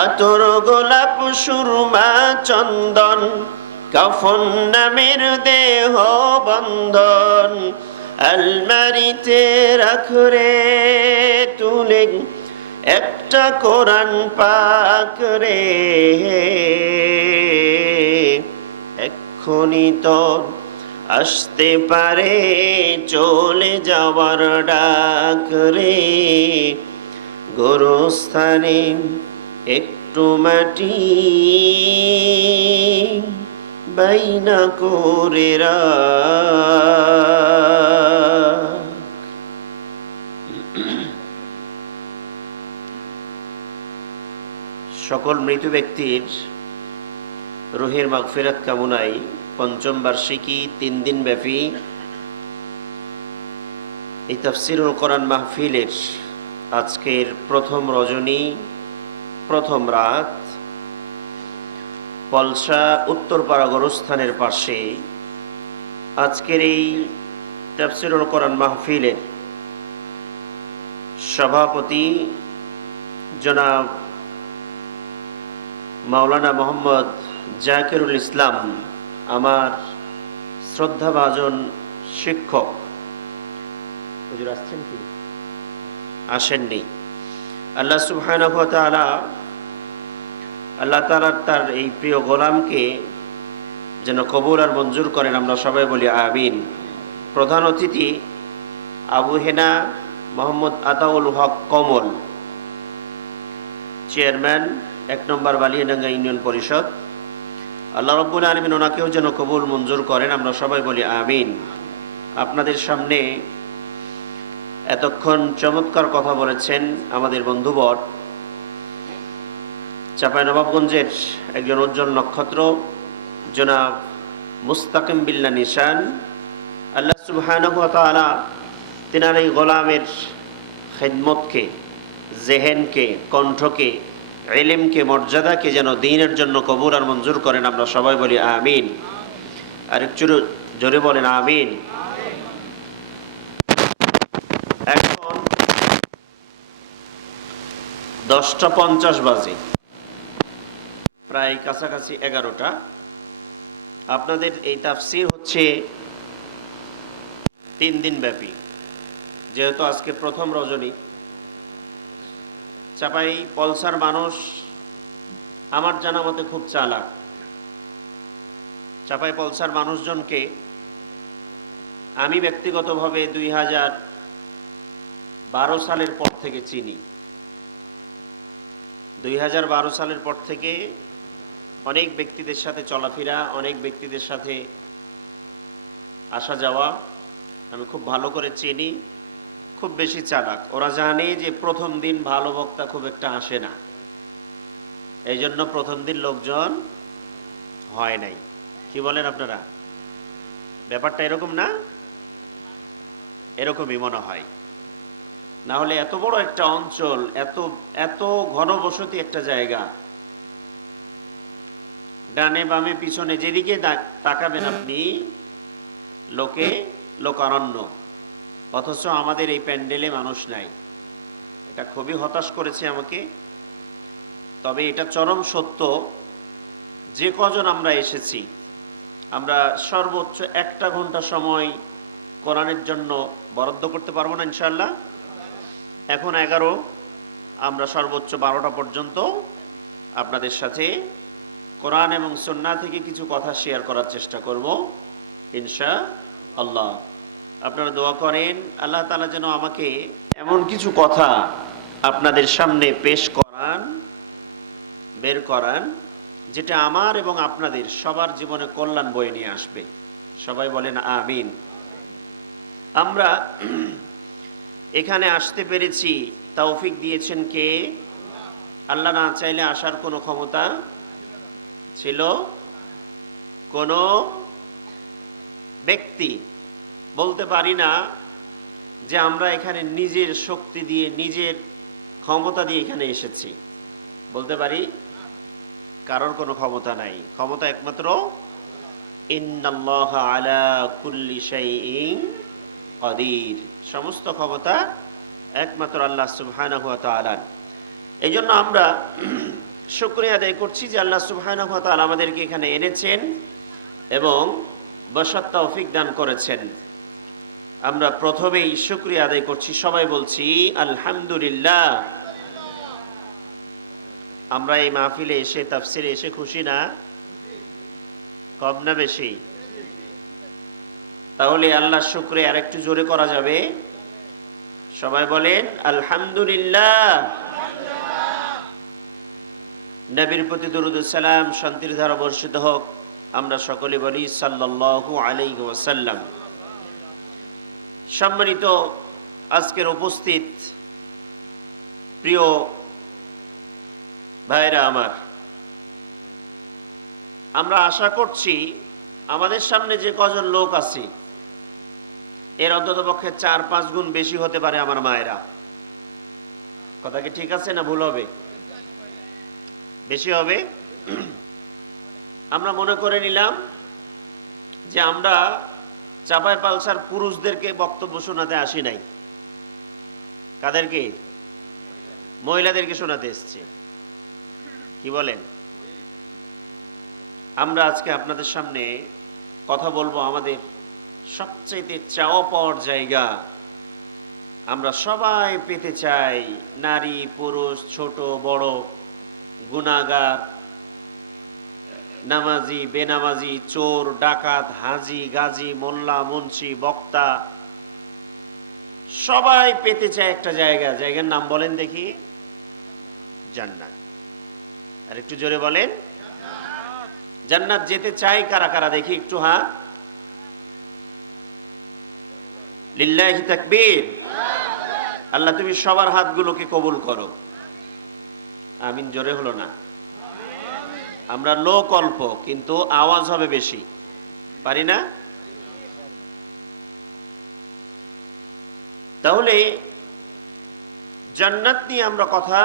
আতর গোলাপ সুরমা চন্দন কাফন নামের দেহ বন্ধন আলমারিতে রাখরে তুলে একটা কোরআন পাক রে এক্ষুনি তোর আসতে পারে চলে যাওয়ার ডাক রে গোরস্থানে একটু মাটি বাইনা করে সকল মৃত ব্যক্তির রুহের মাগফিরাত কামনায় পঞ্চম বার্ষিকী 3 দিন ব্যাপী এই তাফসীরুল কোরআন মাহফিলের আজকের প্রথম রজনী প্রথম রাত পলসা উত্তরপাড়া গোরস্থানের পাশে আজকের এই তাফসীরুল কোরআন মাহফিলের সভাপতি জনাব মাওলানা মোহাম্মদ জাকিরুল ইসলাম, আমার শ্রদ্ধাভাজন শিক্ষক। হুজুর আসছেন কি? আসেননি। আল্লাহ সুবহানাহু ওয়া তাআলা তার এই প্রিয় গোলামকে যেন কবুল আর মঞ্জুর করেন, আমরা সবাই বলি আমিন। প্রধান অতিথি আবু হেনা মোহাম্মদ আতাউল হক কমল, চেয়ারম্যান 1 নম্বর বালিয়াডাঙ্গা ইউনিয়ন পরিষদ। আল্লাহ রাব্বুল আলামিন ওনাকেও যেন কবুল মঞ্জুর করেন, আমরা সবাই বলি আমিন। আপনাদের সামনে এতক্ষণ চমৎকার কথা বলেছেন আমাদের বন্ধুবর চাঁপাইনবাবগঞ্জের একজন উজ্জ্বল নক্ষত্র জনাব মুস্তাকিম বিল্লাহ নিশান। আল্লাহ সুবহানাহু ওয়া তাআলা তিনার এই গোলামের খিদমতকে, জেহেনকে, কণ্ঠকে, ইলমকে, মর্যাদাকে যেন দ্বীনের জন্য কবুল আর মঞ্জুর করেন, আমরা সবাই বলি আমিন। আর একটু জোরে বলেন আমিন। এখন 10টা 50 বাজে, প্রায় কাছাকাছি 11টা। আপনাদের এই তাফসীর হচ্ছে 3 দিন ব্যাপী। যেহেতু আজকে প্রথম রজনী, চাপাই পলসার মানুষ আমার জানা মতে খুব চালাক। চাপাই পলসার মানুষজনকে আমি ব্যক্তিগতভাবে 2012 সালের পর থেকে চিনি। 2012 সালের পর থেকে অনেক ব্যক্তিদের সাথে চলাফেরা, অনেক ব্যক্তিদের সাথে আসা যাওয়া আমি খুব ভালো করে চিনি। খুব বেশি চালাক। ওরা জানে যে প্রথম দিন ভালো বক্তা খুব একটা আসে না, এই জন্য প্রথম দিন লোকজন হয় নাই। কি বলেন আপনারা? ব্যাপারটা এরকম না? এরকমই মনে হয়। না হলে এত বড় একটা অঞ্চল, এত ঘনবসতি একটা জায়গা, ডানে বামে পিছনে যেদিকে তাকাবেন আপনি লোকারণ্য, অথচ আমাদের এই প্যান্ডেলে মানুষ নাই। এটা খুবই হতাশ করেছে আমাকে। তবে এটা চরম সত্য, যে কজন আমরা এসেছি, আমরা সর্বোচ্চ 1 ঘন্টা সময় কোরআনের জন্য বরাদ্দ করতে পারবো না ইনশাআল্লাহ। এখন 11, আমরা সর্বোচ্চ 12টা পর্যন্ত আপনাদের সাথে কোরআন এবং সুন্নাহ থেকে কিছু কথা শেয়ার করার চেষ্টা করব ইনশাআল্লাহ। আপনারা দোয়া করেন আল্লাহ তাআলা যেন আমাকে এমন কিছু কথা আপনাদের সামনে বের করান যেটা আমার এবং আপনাদের সবার জীবনে কল্যাণ বয়ে নিয়ে আসবে। সবাই বলেন আমিন। আমরা এখানে আসতে পেরেছি, তৌফিক দিয়েছেন কে? আল্লাহ না চাইলে আসার কোনো ক্ষমতা ছিল কোনো ব্যক্তি। বলতে পারি না যে আমরা এখানে নিজের শক্তি দিয়ে, নিজের ক্ষমতা দিয়ে এখানে এসেছি। বলতে পারি কারোর কোনো ক্ষমতা নাই। ক্ষমতা একমাত্র ইন্নাল্লাহা আলা কুল্লি শাইইন কাদির, সমস্ত ক্ষমতা একমাত্র আল্লাহ সুবহানাহু ওয়া তাআলা। এই জন্য আমরা শুকরিয়া আদায় করছি যে আল্লাহ সুবহানাহু ওয়া তাআলা আমাদেরকে এখানে এনেছেন এবং বসার তৌফিক দান করেছেন। আমরা প্রথমেই শুকরিয়া আদায় করছি, সবাই বলছি আলহামদুলিল্লাহ। আমরা এই মাহফিলে এসে, তাফসিরে এসে খুশি না? কম না বেশি? তাহলে আল্লাহর শুকরিয়া আরেকটু জোরে করা যাবে? সবাই বলেন আলহামদুলিল্লাহ। নবীর প্রতি দরুদ ও সালাম, শান্তির ধারা বর্ষিত হোক। আমরা সকলে বলি সাল্লাল্লাহু আলাইহি ওয়াসাল্লাম। সম্মানিত আজকের উপস্থিত প্রিয় ভাইরা আমার, আমরা আশা করছি আমাদের সামনে যে কজন লোক আছে এর অন্ততপক্ষে 4-5 গুণ বেশি হতে পারে আমার মায়েরা। কথা কি ঠিক আছে না ভুল হবে? বেশি হবে। আমরা মনে করে নিলাম যে আমরা চাপাই পালসার পুরুষদেরকে বক্তব্য শোনাতে আসি নাই। কাদেরকে? মহিলাদেরকে শোনাতে এসছি। কি বলেন? আমরা আজকে আপনাদের সামনে কথা বলবো আমাদের সবচেয়ে চাওয়া পাওয়ার জায়গা। আমরা সবাই পেতে চাই, নারী পুরুষ ছোট বড়, গুনাহগার নামাজি বেনামাজি, চোর ডাকাত, হাজি গাজী, মোল্লা মুন্সি বক্তা, সবাই পেতে চায় একটা জায়গা। জায়গার নাম বলেন দেখি? জান্নাত। আর একটু জোরে বলেন জান্নাত যেতে চাই কারা কারা দেখি একটু হাত। লিল্লাহি তাকবীর। আল্লাহ তুমি সবার হাতগুলোকে কবুল করো। আমিন। জোরে হলো না? আমরা লোক অল্প কিন্তু আওয়াজ হবে বেশি, পারি না? তাহলে জান্নাত নিয়ে আমরা কথা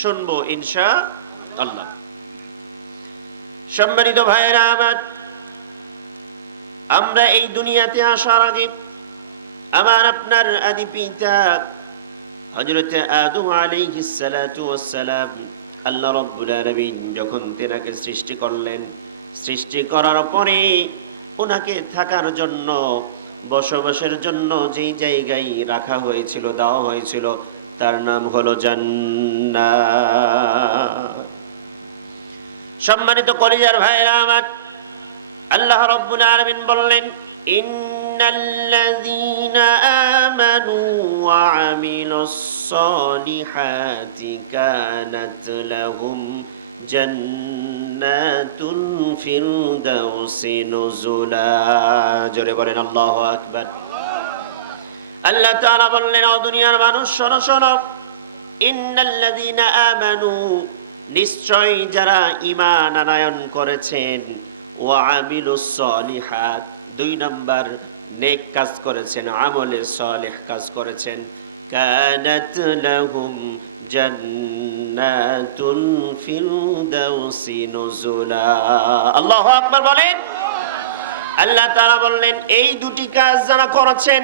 শুনবো ইনশাআল্লাহ। সম্মানিত ভাইয়েরা আমার, আমরা এই দুনিয়াতে আসার আগে আমার আপনার আদি পিতা হযরত আদম আলাইহিস সালাতু ওয়াস সালাম, আল্লাহ রাব্বুল আলামিন যখন তেনাকে সৃষ্টি করলেন, সৃষ্টি করার পরে ওনাকে থাকার জন্য, বসবাসের জন্য যেই জায়গায় রাখা হয়েছিল, দেওয়া হয়েছিল, তার নাম হলো জান্নাত। সম্মানিত কলিজার ভাইরা আমার, আল্লাহ রাব্বুল আলামিন বললেন ইন্নাল্লাযীনা আমানু ওয়া আমিলুস সালিহাতি কানাত লাহুম জান্নাতুল ফিরদাউসি নুজুলা। জোরে বলেন আল্লাহু আকবার। আল্লাহ তাআলা বললেন, ও দুনিয়ার মানুষ শোনো শোনো, ইন্নাল্লাযীনা আমানু, নিশ্চয় যারা ঈমান আনয়ন করেছেন, ওয়া আমিলুস সালিহাত, 2 নাম্বার নেক কাজ করেছেন, আমলে সালেহ কাজ করেছেন, কানাত লাহুম জান্নাতুল ফিরদাউসি নুজুলা। আল্লাহু আকবার বলেন। আল্লাহ তাআলা বললেন এই 2টি কাজ যারা করেছেন,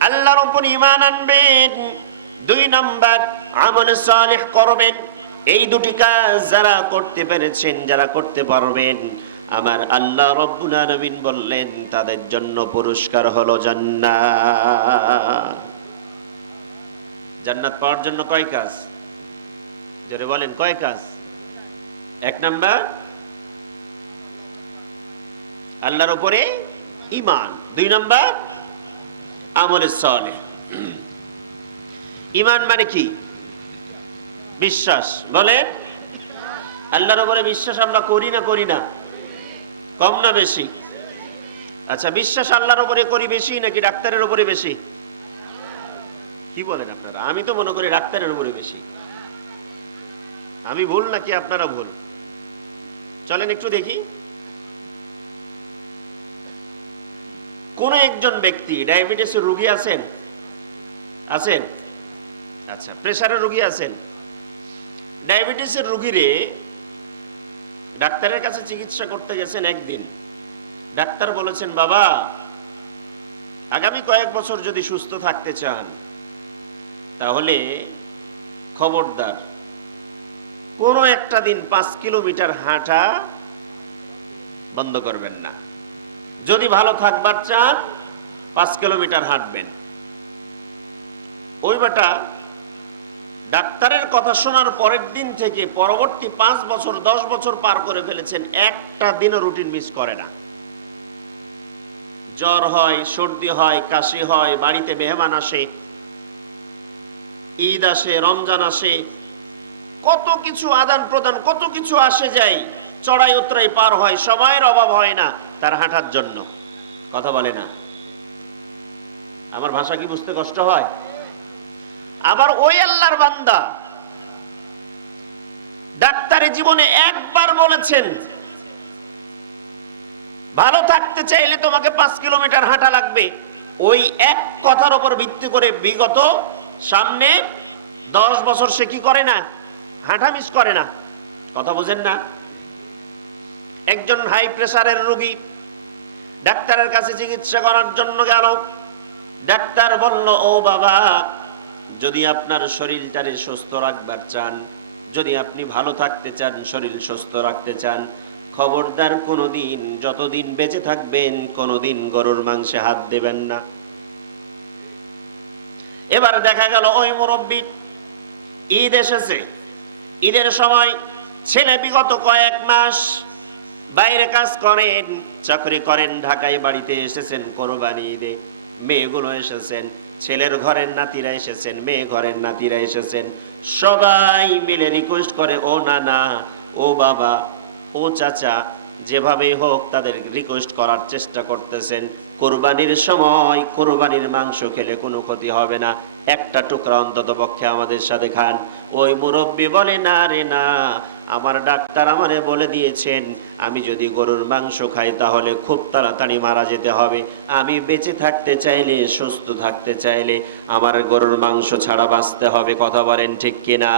আল্লাহর উপর ঈমান আনবেন, 2 নাম্বার আমলে সালেহ করবেন, এই 2টি কাজ যারা করতে পেরেছেন, যারা করতে পারবেন, আমার আল্লাহ রাব্বুল আলামিন বললেন তাদের জন্য পুরস্কার হলো জান্নাত। জান্নাত পাওয়ার জন্য কয় কাজ? জোরে বলেন কয় কাজ? 1 নাম্বার আল্লাহর উপরে ঈমান, 2 নাম্বার আমলে সালেহ। ঈমান মানে কি? বিশ্বাস। বলেন আল্লাহর উপরে বিশ্বাস আমরা করি না করি না? কম না বেশি? আচ্ছা, বিশ্বাস আল্লাহর উপরে করি বেশি নাকি ডাক্তারের উপরে বেশি? কি বলেন আপনারা? আমি তো মনে করি ডাক্তারের উপরে বেশি। আমি ভুল নাকি আপনারা ভুল? চলেন একটু দেখি। কোন একজন ব্যক্তি ডায়াবেটিসের রোগী আছেন? আছেন? আচ্ছা, প্রেসারের রোগী আছেন? ডায়াবেটিসের রোগীরে ডাক্তারের কাছে চিকিৎসা করতে গেছেন একদিন। ডাক্তার বলেছেন, বাবা আগামী কয়েক বছর যদি সুস্থ থাকতে চান তাহলে খবরদার কোনো একটা দিন 5 কিলোমিটার হাঁটা বন্ধ করবেন না। যদি ভালো থাকবার চান 5 কিলোমিটার হাঁটবেন। ওই বেটা ডাক্তারের কথা শোনার পরের দিন থেকে পরবর্তী 5 বছর 10 বছর পার করে ফেলেছেন, একটা দিনও রুটিন মিস করে না। জ্বর হয়, সর্দি হয়, কাশি হয়, বাড়িতে মেহমান আসে, ঈদ আসে, রমজান আসে, কত কিছু আদান প্রদান, কত কিছু আসে যায়, চড়াই উতরাই পার হয়, সময়ের অভাব হয় না তার হাঁটার জন্য। কথা বলে না? আমার ভাষা কি বুঝতে কষ্ট হয়? আবার ওই আল্লাহর বান্দা ডাক্তারি জীবনে একবার বলেছেন, ভালো থাকতে চাইলে তোমাকে 5 কিলোমিটার হাঁটা লাগবে। ওই এক কথার উপর ভিত্তি করে বিগত সামনে 10 বছর সে কি করে না? হাঁটা মিস করে না। কথা বোঝেন না? একজন হাই প্রেসারের রোগী ডাক্তারের কাছে চিকিৎসা করার জন্য গেল। ডাক্তার বলল, ও বাবা, যদি আপনার শরীরটারে সুস্থ রাখবার চান, যদি আপনি ভালো থাকতে চান, শরীর সুস্থ রাখতে চান, খবরদার কোনোদিন, যতদিন বেঁচে থাকবেন, কোনোদিন গরুর মাংসে হাত দেবেন না। এবার দেখা গেল ওই মুরব্বি, ঈদ এসেছে, ঈদের সময় ছেলে বিগত কয়েক মাস বাইরে কাজ করেন, চাকরি করেন, ঢাকায় বাড়িতে এসেছেন কোরবানি ঈদে, মেয়েগুলো এসেছেন, ছেলের ঘরের নাতিরা এসেছেন, মেয়ে ঘরের নাতিরা এসেছেন, সবাই মিলে রিকোয়েস্ট করে, ও নানা, ও বাবা, ও চাচা, যেভাবে হোক তাদের রিকোয়েস্ট করার চেষ্টা করতেছেন, কোরবানির সময় কোরবানির মাংস খেলে কোনো ক্ষতি হবে না, একটা টুকরা অন্তত পক্ষে আমাদের সাথে খান। ওই মুরব্বি বলে, না রে না, আমার ডাক্তার আমারে বলে দিয়েছেন আমি যদি গরুর মাংস খাই তাহলে খুব তাড়াতাড়ি মারা যেতে হবে। আমি বেঁচে থাকতে চাইলে, সুস্থ থাকতে চাইলে আমার গরুর মাংস ছাড়া বাঁচতে হবে। কথা বলেন ঠিক কিনা?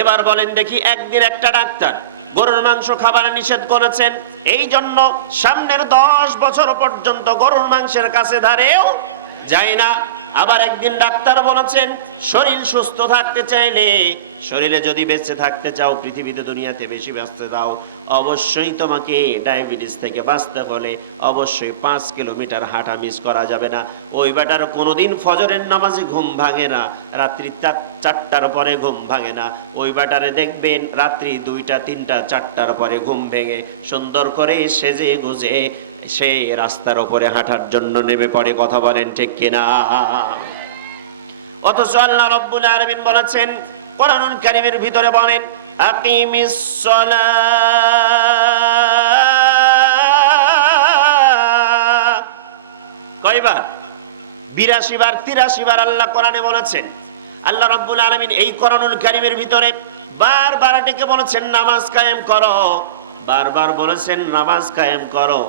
এবার বলেন দেখি, একদিন একটা ডাক্তার গরুর মাংস খাবার নিষেধ করেছেন, এই জন্য সামনের 10 বছর পর্যন্ত গরুর মাংসের কাছে ধারেও যায় না। আবার একদিন ডাক্তার বলেছেন, শরীর সুস্থ থাকতে চাইলে, শরীরে যদি বেঁচে থাকতে চাও, পৃথিবীতে দুনিয়াতে বেশি বাঁচতে দাও, অবশ্যই তোমাকে ডায়াবেটিস থেকে বাঁচতে হলে অবশ্যই 5 কিলোমিটার হাঁটা মিস করা যাবে না। ওই বেটার কোনোদিন ফজরের নামাজে ঘুম ভাঙে না, রাত্রি 4টার পরে ঘুম ভাঙে না। ওই বেটারে দেখবেন রাত্রি 2টা 3টা 4টার পরে ঘুম ভেঙে সুন্দর করে সেজে গুজে সে রাস্তার উপরে হাঁটার জন্য নেমে পড়ে। কথা বলেন ঠিক কিনা? অথচ আল্লাহ রাব্বুল আলামিন বলেছেন কোরআনুল কারীমের ভিতরে, বলেন আকিমিস সালাহ। কয়বার? 82 বার 83 বার আল্লাহ কোরআনে বলেছেন। আল্লাহ রাব্বুল আলামিন এই কোরআনুল কারীমের ভিতরে বারবার ডেকে বলেছেন নামাজ কায়েম করো, বারবার বলেছেন নামাজ কায়েম করো।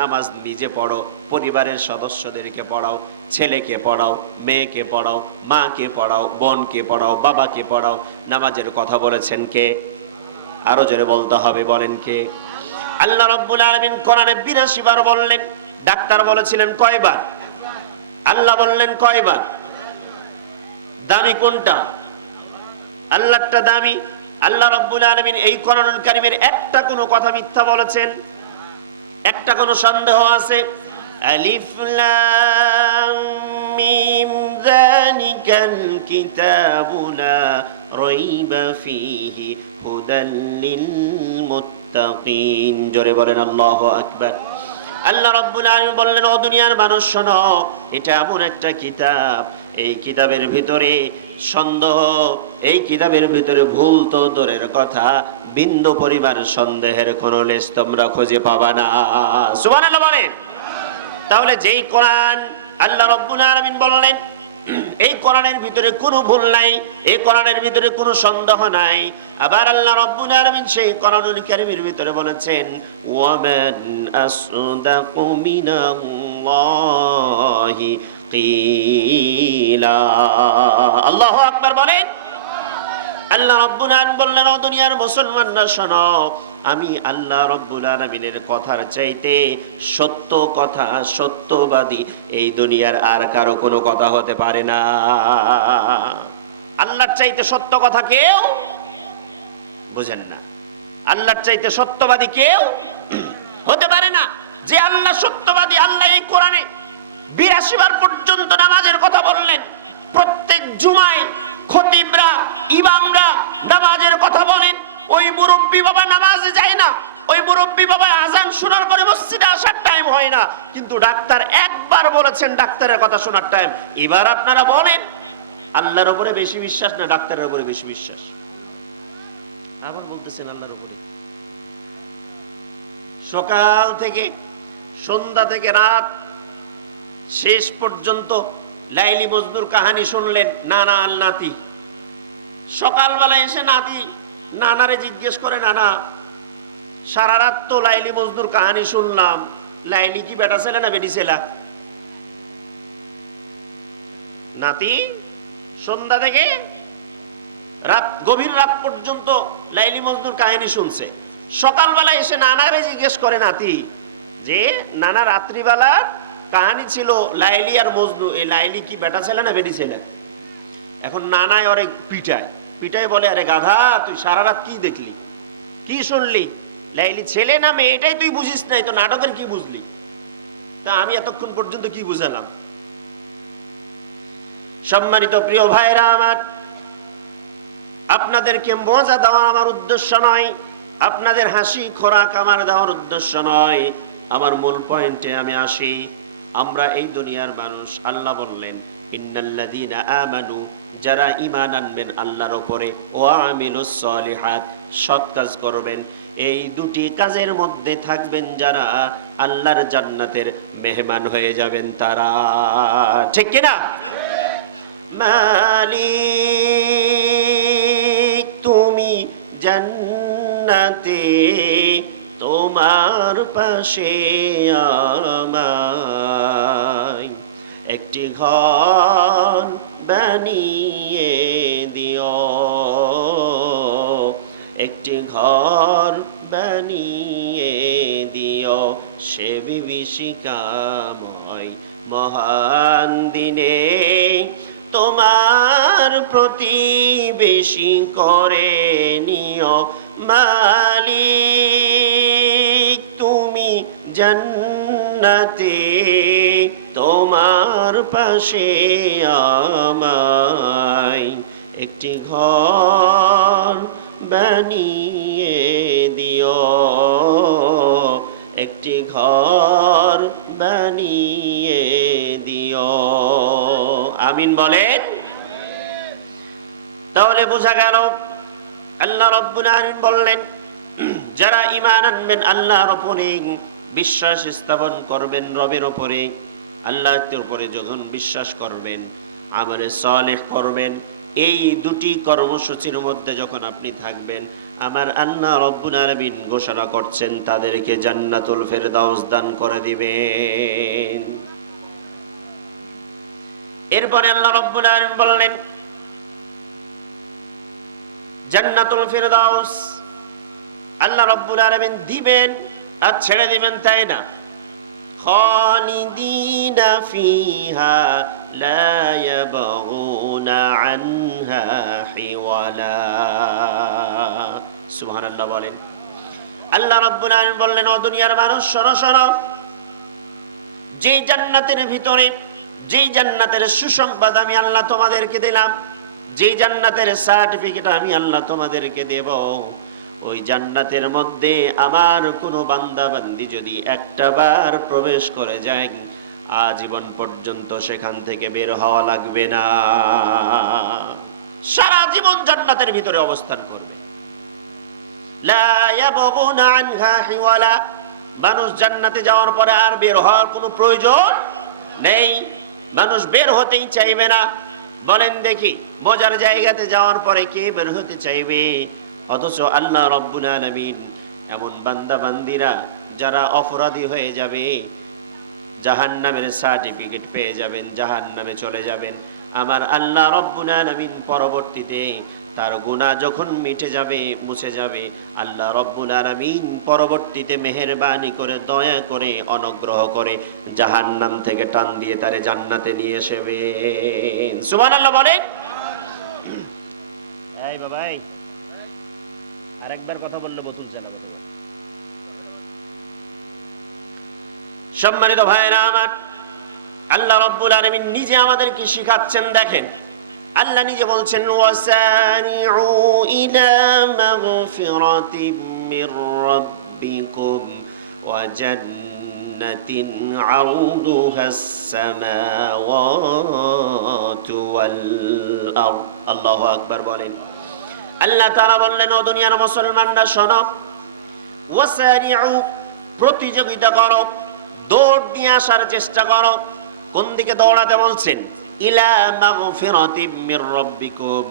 নামাজ নিজে পড়ো, পরিবারের সদস্যদেরকে পড়াও, ছেলেকে পড়াও, মেয়েকে পড়াও, মাকে পড়াও, বোনকে পড়াও, বাবাকে পড়াও। নামাজের কথা বলেছেন কে? আরো জোরে বলতে হবে, বলেন কে? আল্লাহ রাব্বুল আলামিন কোরআনে 82 বার বললেন। ডাক্তার বলেছিলেন কয়বার? আল্লাহ বললেন কয়বার? দামি কোনটা? আল্লাহটা দামি। আল্লাহ রাব্বুল আলামিন এই কোরআনুল কারীমের একটা কোনো কথা মিথ্যা বলেছেন? একটা কোনো সন্দেহ আছে? আলিফ লাম মিম যালিকাল কিতাবু লা রাইবা ফীহি হুদাল লিল মুত্তাকিন। জোরে বলেন আল্লাহু আকবার। আল্লাহ রাব্বুল আলামিন বললেন, ও দুনিয়ার মানুষ শোনো, এটা এমন একটা কিতাব, এই কিতাবের ভিতরে সন্দেহ, এই কিতাবের ভিতরে ভুল তো দূরের কথা, বিন্দু পরিমাণ সন্দেহের কোনো লেশ তোমরা খুঁজে পাবা না। সুবহানাল্লাহ বলেন। তাহলে যেই কোরআন আল্লাহ রাব্বুল আলামিন বললেন এই কোরআনের ভিতরে কোনো ভুল নাই, এই কোরআনের ভিতরে কোনো সন্দেহ নাই, আবার আল্লাহ রাব্বুল আলামিন সেই কোরআনুল কারীমের ভিতরে বলেছেন ওয়ামান আসদাকু মিনাল্লাহি কিলা। আল্লাহু আকবার বলেন। আল্লাহ রাব্বুল আলামিন বললেন, ও দুনিয়ার মুসলমানরা শোনো, আমি আল্লাহ রাব্বুল আলামিনের কথার চাইতে সত্য কথা, সত্যবাদী এই দুনিয়ার আর কারো কোনো কথা হতে পারে না। আল্লাহর চাইতে সত্য কথা কেউ বুঝেন না, আল্লাহর চাইতে সত্যবাদী কেউ হতে পারে না। যে আল্লাহ সত্যবাদী, আল্লাহ এই কোরআনে 82 বার পর্যন্ত নামাজের কথা বললেন। প্রত্যেক জুমায় খতিবরা, ইমামরা নামাজের কথা বলেন। ওই মুরব্বী বাবা নামাজে যায় না, ওই মুরব্বী বাবা আজান শোনার পরে মসজিদে আসার টাইম হয় না, কিন্তু ডাক্তার একবার বলেছেন ডাক্তারের কথা শোনার টাইম। এবার আপনারা বলেন আল্লাহর উপরে বেশি বিশ্বাস না ডাক্তারের উপরে বেশি বিশ্বাস? আবার বলতেছেন আল্লাহর উপরে। সকাল থেকে সন্ধ্যা থেকে রাত শেষ পর্যন্ত লাইলি মজনুর কাহিনী শুনলেন, নানা আল নাতি। সকালবেলা এসে নাতি নানারে জিজ্ঞেস করে, নানা সারা রাত তো লাইলি মজনুর কাহিনী শুনলাম, লাইলি কি বেটা ছেলে না বেটি ছেলা? নাতি সন্ধ্যা থেকে রাত, গভীর রাত পর্যন্ত লাইলি মজনুর কাহিনী শুনছে। সকালবেলা এসে নানারে জিজ্ঞেস করে নাতি যে, নানা রাত্রিবেলা কাহিনী ছিল লাইলি আর মজনু, এই লাইলি কি বেটা ছেলে না বেটি ছেলে? এখন নানায় ওরে পিটায় পিটায় বলে, আরে গাধা, তুই সারা রাত কি দেখলি, কি শুনলি? লাইলি ছেলে না মেয়ে এটাই তুই বুঝিস নাই, তো নাটকের কি বুঝলি? তা আমি এতক্ষণ পর্যন্ত কি বুঝালাম? সম্মানিত প্রিয় ভাইরা আমার, আপনাদেরকে মজা দেওয়া আমার উদ্দেশ্য নয়, আপনাদের হাসি খোরাক আমার দেওয়ার উদ্দেশ্য নয়। আমার মূল পয়েন্টে আমি আসি। আমরা এই দুনিয়ার মানুষ, আল্লাহ বললেন ইন্নাল্লাযীনা আমানু, যারা ঈমান আনবেন আল্লাহর উপরে, ওয়া আমিলুস সলিহাত, সৎ কাজ করবেন, এই দুটি কাজের মধ্যে থাকবেন যারা, আল্লাহর জান্নাতের মেহমান হয়ে যাবেন তারা। ঠিক কিনা? মালিক তুমি জান্নাতে, তোমার পাশে আমায় একটি ঘর বানিয়ে দিও, একটি ঘর বানিয়ে দিও সে বিভীষিকাময় মহান দিনে, তোমার প্রতিবেশী করে নিও। মালিক তুমি জান্নাতে, তোমার পাশে আমায় একটি ঘর বানিয়ে দিও, একটি ঘর বানিয়ে দিও। আমিন বলেন। তাহলে বোঝা গেল আল্লাহ রাব্বুল আলামিন বললেন যারা ঈমান আনবেন আল্লাহর উপরে, বিশ্বাস স্থাপন করবেন রবের উপরে, আল্লাহর উপরে যখন বিশ্বাস করবেন, আমলে সালেহ করবেন, এই দুটি কর্মসূচির মধ্যে যখন আপনি থাকবেন, আমার আল্লাহ রাব্বুল আলামিন ঘোষণা করছেন তাদেরকে জান্নাতুল ফেরদাউস দান করে দিবেন। এরপরে আল্লাহ রাব্বুল আলামিন বললেন জান্নাতুল ফেরদাউস আল্লাহ রাব্বুল আলামিন দিবেন আর ছেড়ে দিবেন তাই না, খালিদিনা ফিহা লা ইয়াবগুনা আনহা হিওয়ালা। সুবহানাল্লাহ বলেন। আল্লাহ রাব্বুল আলামিন বললেন, ও দুনিয়ার মানুষ শোনো শোনো, যেই জান্নাতের ভিতরে, যেই জান্নাতের সুসংবাদ আমি আল্লাহ তোমাদেরকে দিলাম, যেই জান্নাতের সার্টিফিকেট আমি আল্লাহ তোমাদেরকে দেব, ওই জান্নাতের মধ্যে আমার কোনো বান্দা বান্দি যদি একটা বার প্রবেশ করে যায়, আজীবন পর্যন্ত সেখান থেকে বের হওয়া লাগবে না, সারা জীবন জান্নাতের ভিতরে অবস্থান করবে। লা ইয়াবগুনা আনহা হিওয়ালা, মানুষ জান্নাতে যাওয়ার পরে আর বের হওয়ার কোনো প্রয়োজন নেই, মানুষ বের হতেই চাইবে না। বলেন দেখি, মজার জায়গাতে যাওয়ার পরে কে বের হতে চাইবে? অথচ আল্লাহ রাব্বুল আলামিন এমন বান্দা বান্দিরা যারা অপরাধী হয়ে যাবে, জাহান্নামের সার্টিফিকেট পেয়ে যাবেন, জাহান্নামে চলে যাবেন, আমার আল্লাহ রাব্বুল আলামিন পরবর্তীতে তার গুনাহ যখন মিটে যাবে, মুছে যাবে, আল্লাহ রাব্বুল আলামিন পরবর্তীতে মেহেরবানি করে, দয়া করে, অনুগ্রহ করে জাহান্নাম থেকে টান দিয়ে তারে জান্নাতে নিয়ে আসবেন। সুবহানাল্লাহ বলেন। এই বাবাই আর একবার কথা বললে বোতল চালাবো তোমার। সম্মানিত ভাইরা আমার, আল্লাহ রাব্বুল আলামিন নিজে আমাদেরকে শিখাচ্ছেন। দেখেন, আল্লাহ নিজে বলছেন, ওয়াসারিউ ইলা মাগফিরাতিম মির রাব্বিকুম ওয়া জান্নাতিন আরদুহাস সামাওয়াতু ওয়াল আরদ। আল্লাহু আকবার বলেন। আল্লাহ তাআলা বললেন, ও দুনিয়ার মুসলমানরা শোনো, ওয়াসারিউ, প্রতিযোগিতা করো, দৌড় দিয়ে আসার চেষ্টা করো। কোন দিকে দৌড়াতে বলছেন? ইলা মাগফিরাতিম মির রাব্বিকুম,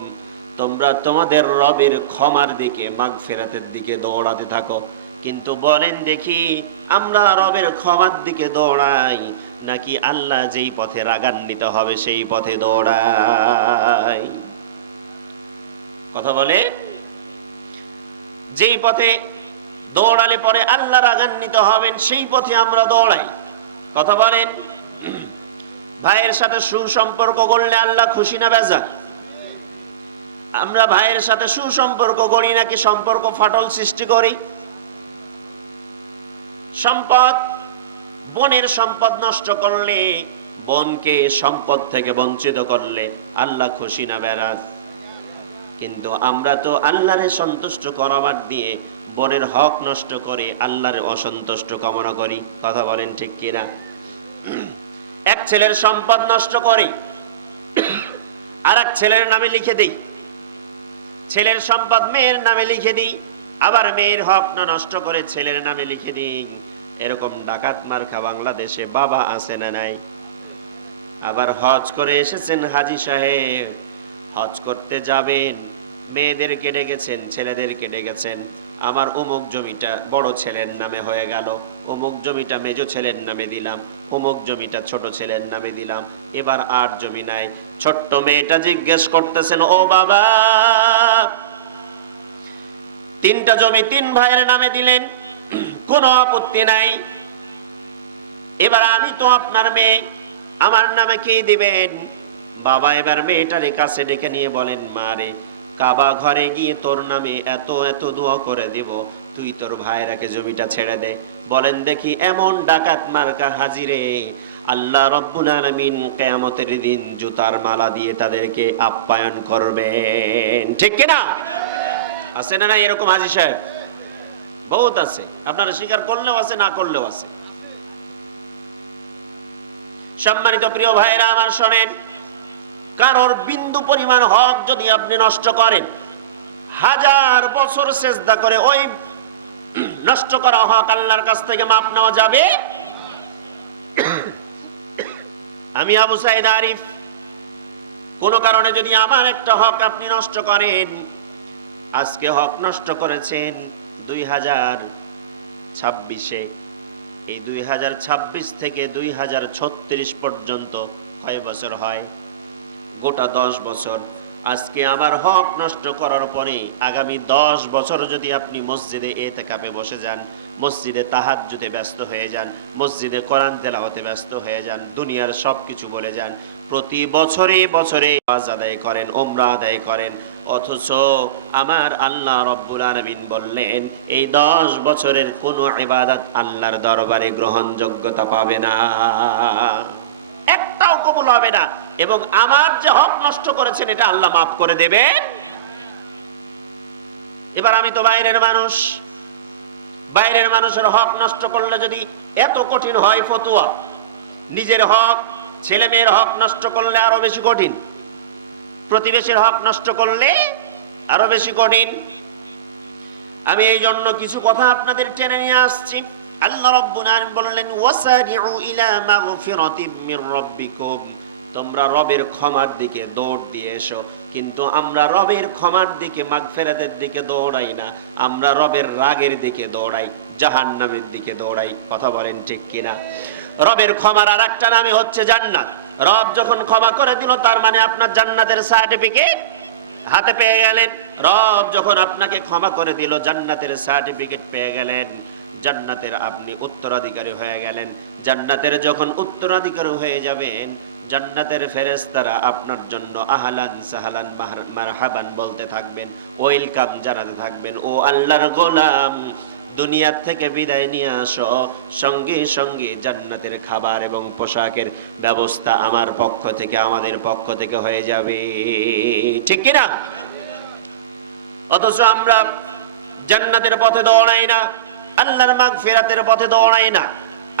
তোমরা তোমাদের রবের ক্ষমার দিকে, মাগফিরাতের দিকে দৌড়াতে থাকো। কিন্তু বলেন দেখি, আমরা রবের ক্ষমার দিকে দৌড়াই নাকি আল্লাহ যেই পথে রাগান্বিত হবে সেই পথে দৌড়াই? কথা বলে, যেই পথে দৌড়ালে পরে আল্লাহ রাগান্বিত হবেন সেই পথে আমরা দৌড়াই। কথা বলেন। ভাইয়ের সাথে সুসম্পর্ক করলে আল্লাহ খুশি না বেজার? আমরা ভাইয়ের সাথে সুসম্পর্ক করি নাকি সম্পর্ক ফাটল সৃষ্টি করি? সম্পদ, বোনের সম্পদ নষ্ট করলে, বোনকে সম্পদ থেকে বঞ্চিত করলে আল্লাহ খুশি না বেজার? কিন্তু আমরা তো আল্লাহরে সন্তুষ্ট করাবার দিয়ে বোনের হক নষ্ট করে আল্লাহর অসন্তুষ্ট কামনা করি। কথা বলেন ঠিক কিনা? এক ছেলের সম্পদ নষ্ট করে আর এক ছেলের নামে লিখে দিই, ছেলের সম্পদ মেয়ের নামে লিখে দিই, আবার মেয়ের হক না নষ্ট করে ছেলের নামে লিখে দিই। এরকম ডাকাত মার্কা বাংলাদেশে বাবা আছে না নাই? আবার হজ করে এসেছেন হাজী সাহেব, হজ করতে যাবেন, মেয়েদেরকে ডেকেছেন, ছেলেদেরকে ডেকেছেন, আমার অমুক জমিটা বড় ছেলের নামে হয়ে গেল, অমুক জমিটা মেজো ছেলের নামে দিলাম, অমুক জমিটা ছোট ছেলের নামে দিলাম, এবার আর জমি নাই। ছোট্ট মেয়েটা জিজ্ঞেস করতেছেন, ও বাবা, তিনটা জমি তিন ভাইয়ের নামে দিলেন, কোনো আপত্তি নাই, এবার আমি তো আপনার মেয়ে, আমার নামে কে দিবেন? বাবা এবার মেয়েটার কাছে ডেকে নিয়ে বলেন, মা রে, কাবা ঘরে গিয়ে তোর নামে এত এত দোয়া করে দিব, তুই তোর ভাইরাকে জমিটা ছেড়ে দে। বলেন দেখি, এমন ডাকাত মার্কা হাজিরে আল্লাহ রব্বুল আলামিন কিয়ামতের দিন জুতার মালা দিয়ে তাদেরকে আপ্যায়ন করবেন, ঠিক কিনা? আছে না? না এরকম হাজী সাহেব বহুত আছে, আপনারা স্বীকার করলেও আছে, না করলেও আছে। সম্মানিত প্রিয় ভাইরা আমার শোনেন, কারোর বিন্দু পরিমাণ হক যদি আপনি নষ্ট করেন, 1000 বছর সেজদা করে ওই নষ্ট করা হক আল্লাহর কাছ থেকে মাপ নেওয়া যাবে? আমি আবু সাইদ আরিফ, কোন কারণে যদি আমার একটা হক আপনি নষ্ট করেন, আজকে হক নষ্ট করেছেন 2026-এ, এই 2026 থেকে 2036 পর্যন্ত কয় বছর হয়? গোটা 10 বছর। আজকে আমার হক নষ্ট করার পরে আগামী 10 বছর যদি আপনি মসজিদে ইতিকাফে বসে যান, মসজিদে তাহাজ্জুদে ব্যস্ত হয়ে যান, মসজিদে কোরআন তেলাওয়াতে ব্যস্ত হয়ে যান, দুনিয়ার সবকিছু বলে যান, প্রতি বছরে বছরে হজ আদায় করেন, উমরা আদায় করেন, অথচ আমার আল্লাহ রব্বুল আলামিন বললেন এই 10 বছরের কোনো ইবাদত আল্লাহর দরবারে গ্রহণযোগ্যতা পাবে না, একটাও কবুল হবে না, এবং আমার যে হক নষ্ট করেছেন এটা আল্লাহ মাফ করে দেবেন। এবার আমি তো বাইরের মানুষ, বাইরের মানুষের হক নষ্ট করলে যদি এত কঠিন হয় ফতোয়া, নিজের হক, ছেলে মেয়ের হক নষ্ট করলে আরো বেশি কঠিন, প্রতিবেশীর হক নষ্ট করলে আরো বেশি কঠিন। আমি এই জন্য কিছু কথা আপনাদের টেনে নিয়ে আসছি। আল্লাহ রাব্বুল আলামিন বললেন, ওয়াসারিউ ইলা মাগফিরাতিম মির রাব্বিকুম, তোমরা রবের ক্ষমার দিকে দৌড় দিয়ে এসো। কিন্তু আমরা রবের ক্ষমার দিকে, মাগফিরাতের দিকে দৌড়াই না, আমরা রবের রাগের দিকে দৌড়াই, জাহান্নামের দিকে দৌড়াই। কথা বলেন ঠিক কিনা? রবের ক্ষমার আর একটা নামই হচ্ছে জান্নাত। রব যখন ক্ষমা করে দিল, তার মানে আপনার জান্নাতের সার্টিফিকেট হাতে পেয়ে গেলেন। রব যখন আপনাকে ক্ষমা করে দিল, জান্নাতের সার্টিফিকেট পেয়ে গেলেন, জান্নাতের আপনি উত্তরাধিকারী হয়ে গেলেন। জান্নাতের যখন উত্তরাধিকারী হয়ে যাবেন, জান্নাতের ফেরেশতারা আপনার জন্য আহলান সাহলান মারহাবান বলতে থাকবেন, ওয়েলকাম জানাতে থাকবেন, ও আল্লাহর গোলাম, দুনিয়ার থেকে বিদায় নিয়ে আসো, সঙ্গে সঙ্গে জান্নাতের খাবার এবং পোশাকের ব্যবস্থা আমার পক্ষ থেকে, আমাদের পক্ষ থেকে হয়ে যাবে। ঠিক কিনা? অথচ আমরা জান্নাতের পথে দৌড়াই না, আল্লাহর মাগফিরাতের পথে দৌড়াই না।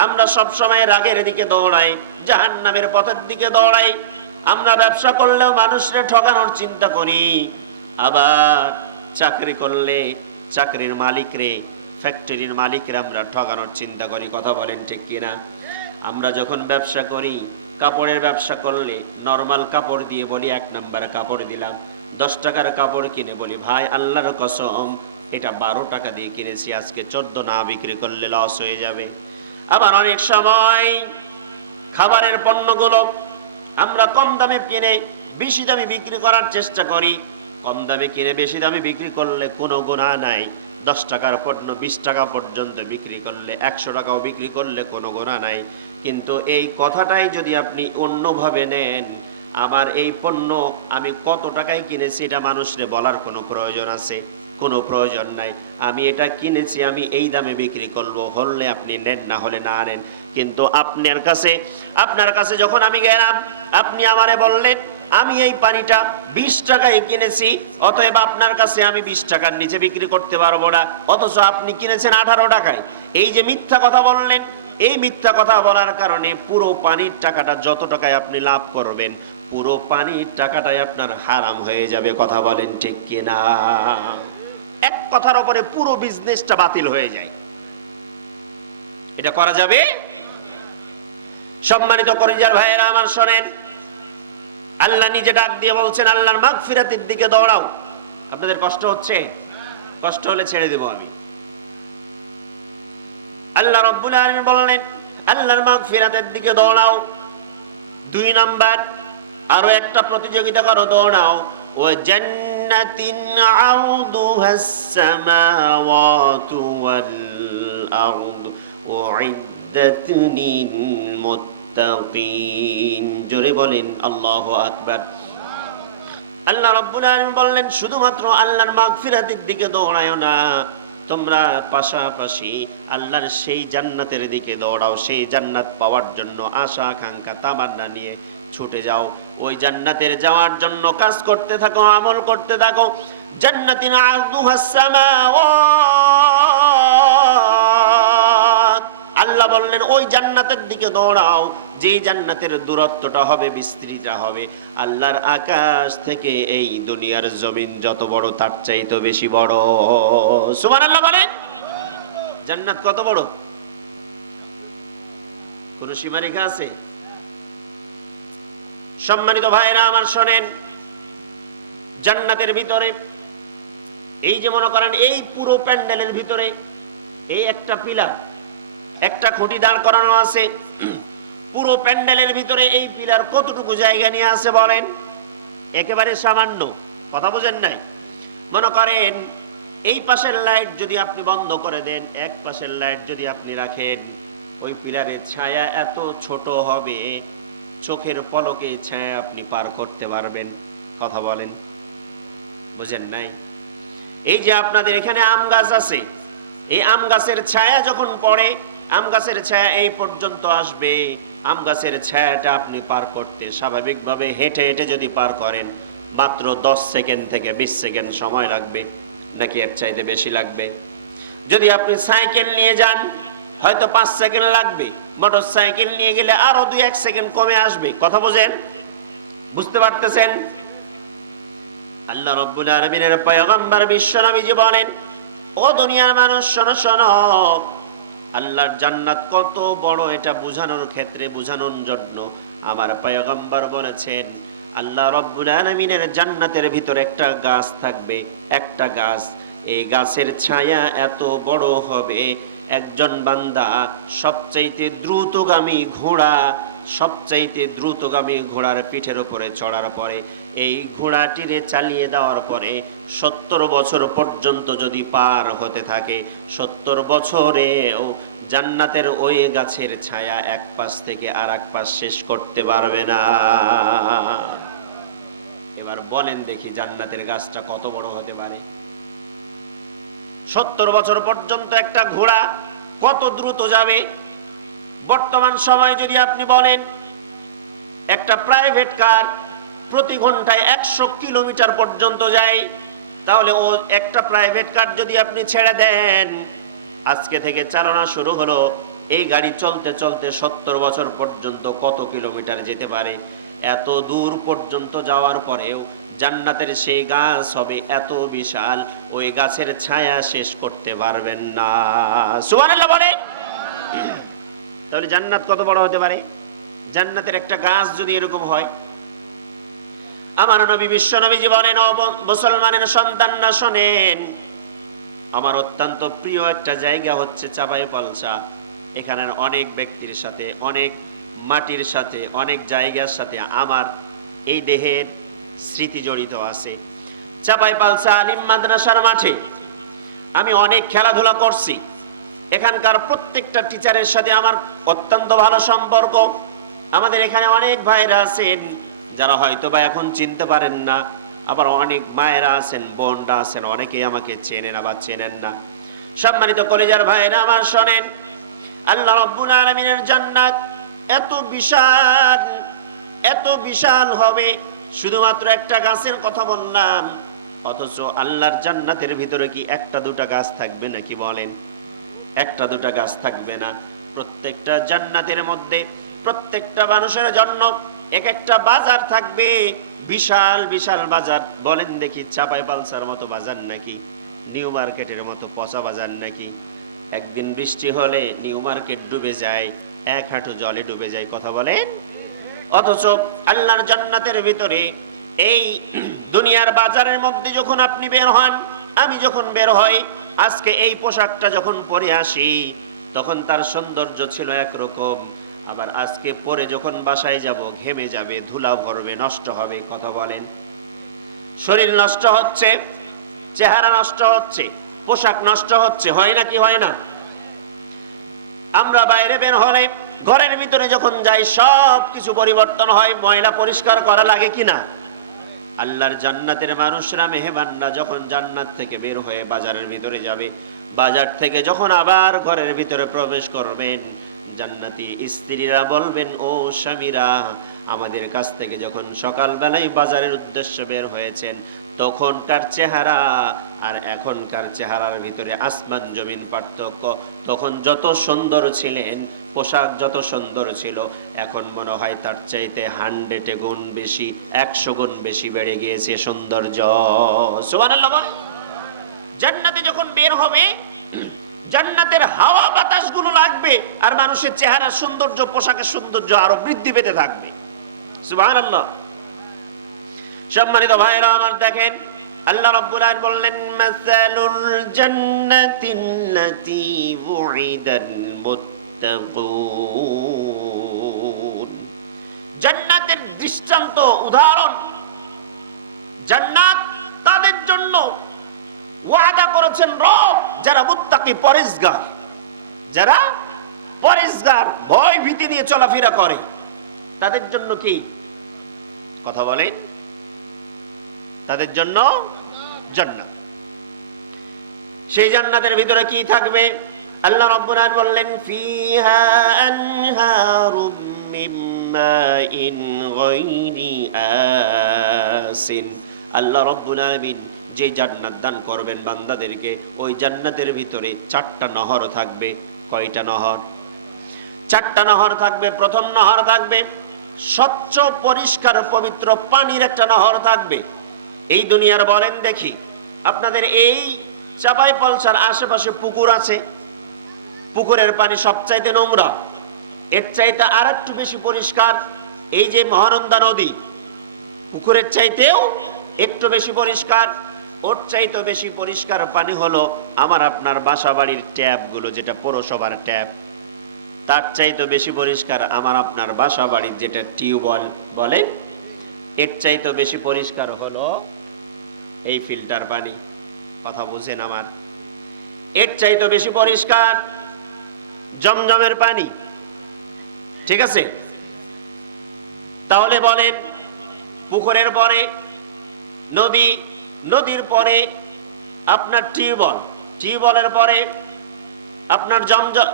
আমরা সব সময় রাগের দিকে দৌড়াই, জাহান্নামের পথের দিকে দৌড়াই। আমরা ব্যবসা করলেও মানুষকে ঠকানোর চিন্তা করি, আবার চাকরি করলে চাকরির মালিকরে, ফ্যাক্টরির মালিকরে আমরা ঠকানোর চিন্তা করি। কথা বলেন ঠিক কিনা? আমরা যখন ব্যবসা করি, কাপড়ের ব্যবসা করলে নরমাল কাপড় দিয়ে বলি 1 নাম্বার কাপড় দিলাম, 10 টাকার কাপড় কিনে বলি ভাই আল্লাহর কসম এটা 12 টাকা দিয়ে কিনেছি, আজকে 14 না বিক্রি করলে লস হয়ে যাবে। আবার অনেক সময় খাবারের পণ্যগুলো আমরা কম দামে কিনে বেশি দামে বিক্রি করার চেষ্টা করি। কম দামে কিনে বেশি দামে বিক্রি করলে কোনো গুনাহ নাই, 10 টাকার পণ্য 20 টাকা পর্যন্ত বিক্রি করলে, 100 টাকাও বিক্রি করলে কোনো গুনাহ নাই। কিন্তু এই কথাটাই যদি আপনি অন্যভাবে নেন, আমার এই পণ্য আমি কত টাকায় কিনেছি এটা মানুষরে বলার কোনো প্রয়োজন আছে? কোনো প্রয়োজন নাই। আমি এটা কিনেছি, আমি এই দামে বিক্রি করব, হলে আপনি নেন, না হলে না নেন। কিন্তু আপনার কাছে যখন আমি গেলাম, আপনি আমারে বললেন আমি এই পানিটা 20 টাকায় কিনেছি, অতএব আপনার কাছে আমি 20 টাকার নিচে বিক্রি করতে পারবো না, অথচ আপনি কিনেছেন 18 টাকায়। এই যে মিথ্যা কথা বললেন, এই মিথ্যা কথা বলার কারণে পুরো পানির টাকাটা যত টাকায় আপনি লাভ করবেন, পুরো পানির টাকাটাই আপনার হারাম হয়ে যাবে। কথা বলেন ঠিক কিনা? এক কথার উপরে পুরো বিজনেসটা বাতিল হয়ে যায়। এটা করা যাবে? সম্মানিত কলিজার ভাইয়েরা আমার শোনেন, আল্লাহ নিজে ডাক দিয়ে বলছেন আল্লাহর মাগফিরাতের দিকে দৌড়াও। আপনাদের কষ্ট হচ্ছে? কষ্ট হলে ছেড়ে দেব আমি। আল্লাহ রাব্বুল আলামিন বললেন আল্লাহর মাগফিরাতের দিকে দৌড়াও। 2 নাম্বার আরো একটা প্রতিযোগিতা করো, দৌড়াও। ও জান্নাতিন আরদুহাস সামাওয়াতু ওয়াল আরদু উইদ্দাত লিল মুত্তাকিন। জোরে বলেন আল্লাহু আকবার। আল্লাহ রাব্বুল আলামিন বললেন শুধুমাত্র আল্লাহর মাগফিরাতের দিকে দৌড়ায়ো না, তোমরা পাশাপাশি আল্লাহর সেই জান্নাতের দিকে দৌড়াও। সেই জান্নাত পাওয়ার জন্য আশা আকাঙ্ক্ষা তামান্না নিয়ে ছুটে যাও। ওই জান্নাতের যাওয়ার জন্য কাজ করতে থাকো, আমল করতে থাকো। জান্নাতিন আরদুহাস সামাওয়াত, আল্লাহ বললেন ওই জান্নাতের দিকে দৌড়াও, যেই জান্নাতের দূরত্বটা হবে, বিস্তৃতিটা হবে আল্লাহর আকাশ থেকে এই দুনিয়ার জমিন যত বড় তার চাইতে বেশি বড়। সুবহানাল্লাহ বলেন। জান্নাত কত বড়? কোন সীমারেখা আছে? সম্মানিত ভাইরা আমার শোনেন, জান্নাতের ভিতরে এই যে মনে করেন এই পুরো প্যান্ডেলের ভিতরে এই একটা পিলার, একটা খুঁটি দাঁড় করানো আছে। পুরো প্যান্ডেলের ভিতরে এই পিলার কতটুকু জায়গা নিয়ে আছে বলেন? একেবারে সামান্য। কথা বোঝেন নাই? মনে করেন এই পাশের লাইট যদি আপনি বন্ধ করে দেন, এক পাশের লাইট যদি আপনি রাখেন, ওই পিলারের ছায়া এত ছোট হবে, চোখের পলকে ছায়া আপনি পার করতে পারবেন। কথা বলেন, বুঝেন নাই? এই যে আপনাদের এখানে আম গাছ আছে, এই আম গাছের ছায়া যখন পড়ে, আম গাছের ছায়া এই পর্যন্ত আসবে, আম গাছের ছায়াটা আপনি পার করতে স্বাভাবিকভাবে হেঁটে হেঁটে যদি পার করেন মাত্র 10 সেকেন্ড থেকে 20 সেকেন্ড সময় লাগবে, নাকি এর চাইতে বেশি লাগবে? যদি আপনি সাইকেল নিয়ে যান হয়তো 5 সেকেন্ড লাগবে, মোটর সাইকেল নিয়ে গেলে আরো 2-1 সেকেন্ড কমে আসবে। কথা বোঝেন? বুঝতে পারতেছেন? আল্লাহ রাব্বুল আলামিনের পয়গম্বর বিশ্বনবীজি বলেন, ও দুনিয়ার মানুষ শোনো শোনো, আল্লাহর জান্নাত কত বড় এটা বোঝানোর ক্ষেত্রে, বোঝানোর জন্য আমার পয়গম্বর বলেছেন আল্লাহ রাব্বুল আলামিনের জান্নাতের ভিতরে একটা গাছ থাকবে, একটা গাছ। এই গাছের ছায়া এত বড় হবে, একজন বান্দা সবচাইতে দ্রুতগামী ঘোড়া সবচাইতে দ্রুতগামী ঘোড়ার পিঠের উপরে চড়ার পরে এই ঘোড়াটিরে চালিয়ে দেওয়ার পরে 70 বছর পর্যন্ত যদি পার হতে থাকে, 70 বছরেও জান্নাতের ওই গাছের ছায়া এক পাশ থেকে আর এক পাশ শেষ করতে পারবে না। এবার বলেন দেখি জান্নাতের গাছটা কত বড় হতে পারে? 70 বছর পর্যন্ত একটা ঘোড়া কত দ্রুত যাবে? বর্তমান সময় যদি আপনি বলেন একটা প্রাইভেট কার প্রতি ঘন্টায় 100 কিলোমিটার পর্যন্ত যায়, তাহলে ও একটা প্রাইভেট কার যদি আপনি ছেড়ে দেন, আজকে থেকে চালনা শুরু হলো, এই গাড়ি চলতে চলতে 70 বছর পর্যন্ত কত কিলোমিটার যেতে পারে? এত দূর পর্যন্ত যাওয়ার পরেও জান্নাতের সেই গাছ হবে এত বিশাল, ওই গাছের ছায়া শেষ করতে পারবেন না। সুবহানাল্লাহ বলে। তাহলে জান্নাত কত বড় হতে পারে? জান্নাতের একটা গাছ যদি এরকম হয়, আমার নবী বিশ্ব নবীজি বলেন, ও মুসলমানের সন্তানরা শোনেন, আমার অত্যন্ত প্রিয় একটা জায়গা হচ্ছে চাঁপাইপালসা। এখানের অনেক ব্যক্তির সাথে, অনেক মাটির সাথে, অনেক জায়গার সাথে আমার এই দেহের স্মৃতি জড়িত আছে। চাঁপাইপালসা আলিম মাদ্রাসার মাঠে আমি অনেক খেলাধুলা করছি। এখানকার প্রত্যেকটা টিচারের সাথে আমার অত্যন্ত ভালো সম্পর্ক। আমাদের এখানে অনেক ভাইরা আছেন যারা হয়তো বা এখন চিনতে পারেন না, আবার অনেক মায়েরা আছেন, বোনরা আছেন, অনেকেই আমাকে চেনেন আবার চেনেন না। সম্মানিত কলেজার ভাইরা আমার শোনেন, আল্লাহ রাব্বুল আলামিনের জান্নাত এত বিশাল, এত বিশাল হবে। শুধুমাত্র একটা গাছের কথা বললাম, অথচ আল্লাহর জান্নাতের ভিতরে কি একটা দুটা গাছ থাকবে নাকি বলেন? একটা দুটা গাছ থাকবে না। প্রত্যেকটা জান্নাতের মধ্যে প্রত্যেকটা মানুষের জন্য এক একটা বাজার থাকবে, বিশাল বিশাল বাজার। বলেন দেখি চাঁপাইপালসার মতো বাজার নাকি? নিউ মার্কেটের মতো পচা বাজার নাকি? একদিন বৃষ্টি হলে নিউ মার্কেট ডুবে যায়, এক হাঁটু জলে ডুবে যায়, কথা বলেন। অথচ আল্লাহর জান্নাতের ভিতরে এই দুনিয়ার বাজারের মধ্যে যখন আপনি বের হন, আমি যখন বের হই, আজকে এই পোশাকটা যখন পরে আসি তখন তার সৌন্দর্য ছিল একরকম, আবার আজকে পরে যখন বাসায় যাব ঘেমে যাবে, ধুলা ভরবে, নষ্ট হবে, কথা বলেন। শরীর নষ্ট হচ্ছে, চেহারা নষ্ট হচ্ছে, পোশাক নষ্ট হচ্ছে, হয় না কি হয় না? আমরা বাইরে বের হলে, ঘরের ভিতরে যখন যাই, সব কিছু পরিবর্তন হয়, ময়লা পরিষ্কার করা লাগে কিনা? আল্লাহর জান্নাতের মানুষরা, মেহমানরা যখন জান্নাত থেকে বের হয়ে বাজারের ভিতরে যাবে, বাজার থেকে যখন আবার ঘরের ভিতরে প্রবেশ করবেন, জান্নাতি স্ত্রীরা বলবেন, ও স্বামীরা, আমাদের কাছ থেকে যখন সকালবেলায় বাজারের উদ্দেশ্যে বের হয়েছেন, তখনকার চেহারা আর এখনকার চেহারার ভিতরে আসমান জমিন পার্থক্য। তখন যত সুন্দর ছিলেন, পোশাক যত সুন্দর ছিল, এখন মনে হয় তার চাইতে 100 গুণ বেশি, 100 গুণ বেশি বেড়ে গিয়েছে সৌন্দর্য। সুবহানাল্লাহ। জান্নাতে যখন বের হবে, জান্নাতের হাওয়া বাতাস গুলো লাগবে, আর মানুষের চেহারার সৌন্দর্য, পোশাকের সৌন্দর্য আরো বৃদ্ধি পেতে থাকবে। সুবহানাল্লাহ। সম্মানিত ভাইরা আমার, দেখেন আল্লাহ রাব্বুল আলামিন বললেন, মাসালুল জান্নাতিল্লাতী উইদাল মুত্তাকুন। জান্নাতের দৃষ্টান্ত, উদাহরণ, জান্নাত তাদের জন্য ওয়াদা করেছেন রব যারা মুত্তাকি, পরেজগার, যারা পরেজগার, ভয় ভীতি নিয়ে চলাফেরা করে, তাদের জন্য কি? কথা বলেন। তাদের জন্য জান্নাত। সেই জান্নাতের ভিতরে কি থাকবে? আল্লাহ রাব্বুল আলামিন বললেন, ফিহা আনহারুম মিন মাইন গায়রি আসিন। আল্লাহ রাব্বুল আলামিন যে জান্নাত দান করবেন বান্দাদেরকে, ওই জান্নাতের ভিতরে 4টা নহর থাকবে। কয়টা নহর? 4টা নহর থাকবে। প্রথম নহর থাকবে স্বচ্ছ পরিষ্কার পবিত্র পানির একটা নহর থাকবে। এই দুনিয়ার বলেন দেখি, আপনাদের এই চাঁপাইপালসার আশেপাশে পুকুর আছে, পুকুরের পানি সবচাইতে নোংরা, এর চাইতে আর একটু বেশি পরিষ্কার এই যে মহানন্দা নদী, পুকুরের চাইতেও একটু বেশি পরিষ্কার। ওর চাইতে বেশি পরিষ্কার পানি হলো আমার আপনার বাসা বাড়ির ট্যাপ গুলো, যেটা পৌরসভার ট্যাপ। তার চাইতে বেশি পরিষ্কার আমার আপনার বাসা বাড়ির যেটা টিউবওয়েল বলে, এর চাইতে বেশি পরিষ্কার হলো এই ফিল্টার পানি। কথা বুঝেন আমার? এর চাইতে বেশি পরিষ্কার জমজমের পানি। ঠিক আছে? তাহলে বলেন, পুকুরের পরে নদী, নদীর পরে আপনার টিউবওয়েল, টিউবওয়েলের পরে আপনার জমজম,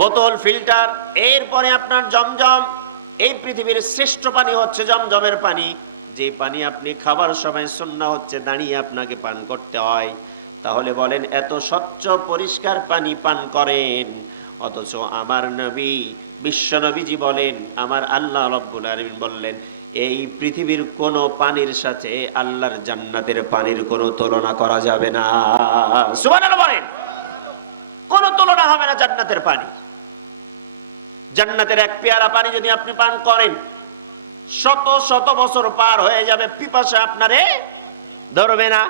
বোতল, ফিল্টার, এরপরে আপনার জমজম। এই পৃথিবীর শ্রেষ্ঠ পানি হচ্ছে জমজমের পানি, যে পানি আপনি খাবার সময় সুন্নাহ হচ্ছে দাঁড়িয়ে আপনাকে পান করতে হয়। তাহলে বলেন, এত স্বচ্ছ পরিষ্কার পানি পান করেন, অথচ আমার নবী, বিশ্ব নবীজি বলেন, আমার আল্লাহ রাব্বুল আলামিন বললেন, এই পৃথিবীর কোন পানির সাথে আল্লাহর জান্নাতের পানির কোনো তুলনা করা যাবে না। সুবহানাল্লাহ বলেন। কোন তুলনা হবে না জান্নাতের পানি। জান্নাতের এক পেয়ালা পানি যদি আপনি পান করেন, শত শত বছর পার হয়ে যাবে, পিপাসা আপনারে ধরবে না।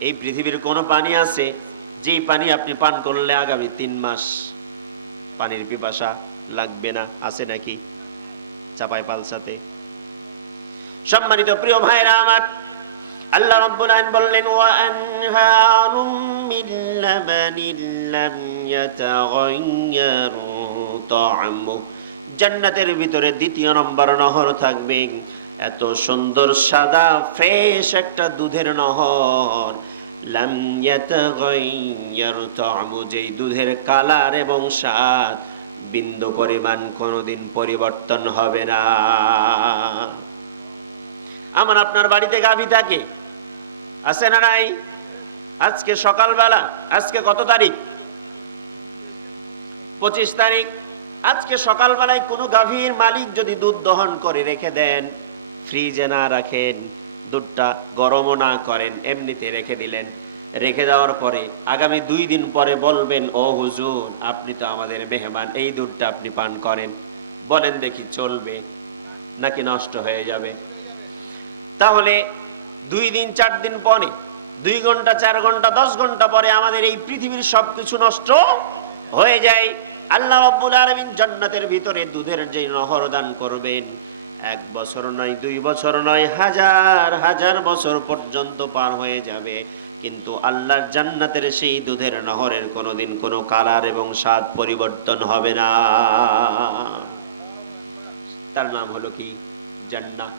এই পৃথিবীর কোন পানি আছে যেই পানি আপনি পান করলে আগামী 3 মাস পানির পিপাসা লাগবে না? আছে নাকি? চাপায় পালসাতে। সম্মানিত প্রিয় ভাইরা আমার, আল্লাহ রাব্বুল আলামিন বললেন, ওয়া আনহারুম মিন লাবানিল লাম ইয়াতাগায়্যারু তা'মু। জান্নাতের ভিতরে দ্বিতীয় নম্বর নহর থাকবে, এত সুন্দর সাদা ফ্রেশ একটা দুধের নহর। লাম ইয়াতাগায়্যারু তা'মু, যেই দুধের কালার এবং স্বাদ বিন্দু পরিমাণ কোনোদিন পরিবর্তন হবে না। আমার আপনার বাড়িতে গাভী থাকে, আছে না নাই? আজকে সকালবেলা, আজকে কত তারিখ? 25 তারিখ। আজকে সকালবেলায় কোনো গাভীর মালিক যদি দুধ দহন করে রেখে দেন, ফ্রিজে না রাখেন, দুধটা গরমও না করেন, এমনিতে রেখে দিলেন, রেখে দেওয়ার পরে আগামী 2 দিন পরে বলবেন, ও হুজুর, আপনি তো আমাদের মেহমান, এই দুধটা আপনি পান করেন। বলেন দেখি, চলবে নাকি নষ্ট হয়ে যাবে? তাহলে 2 দিন 4 দিন পরে, 2 ঘন্টা 4 ঘন্টা 10 ঘন্টা পরে আমাদের এই পৃথিবীর সবকিছু নষ্ট হয়ে যায়। আল্লাহ রাব্বুল আলামিন জান্নাতের ভিতরে দুধের যে নহর দান করবেন, 1 বছর নয়, 2 বছর নয়, হাজার হাজার বছর পর্যন্ত পার হয়ে যাবে, কিন্তু আল্লাহর জান্নাতের সেই দুধের নহরের কোনোদিন কোনো কালার এবং স্বাদ পরিবর্তন হবে না। তার নাম হলো কি? জান্নাত।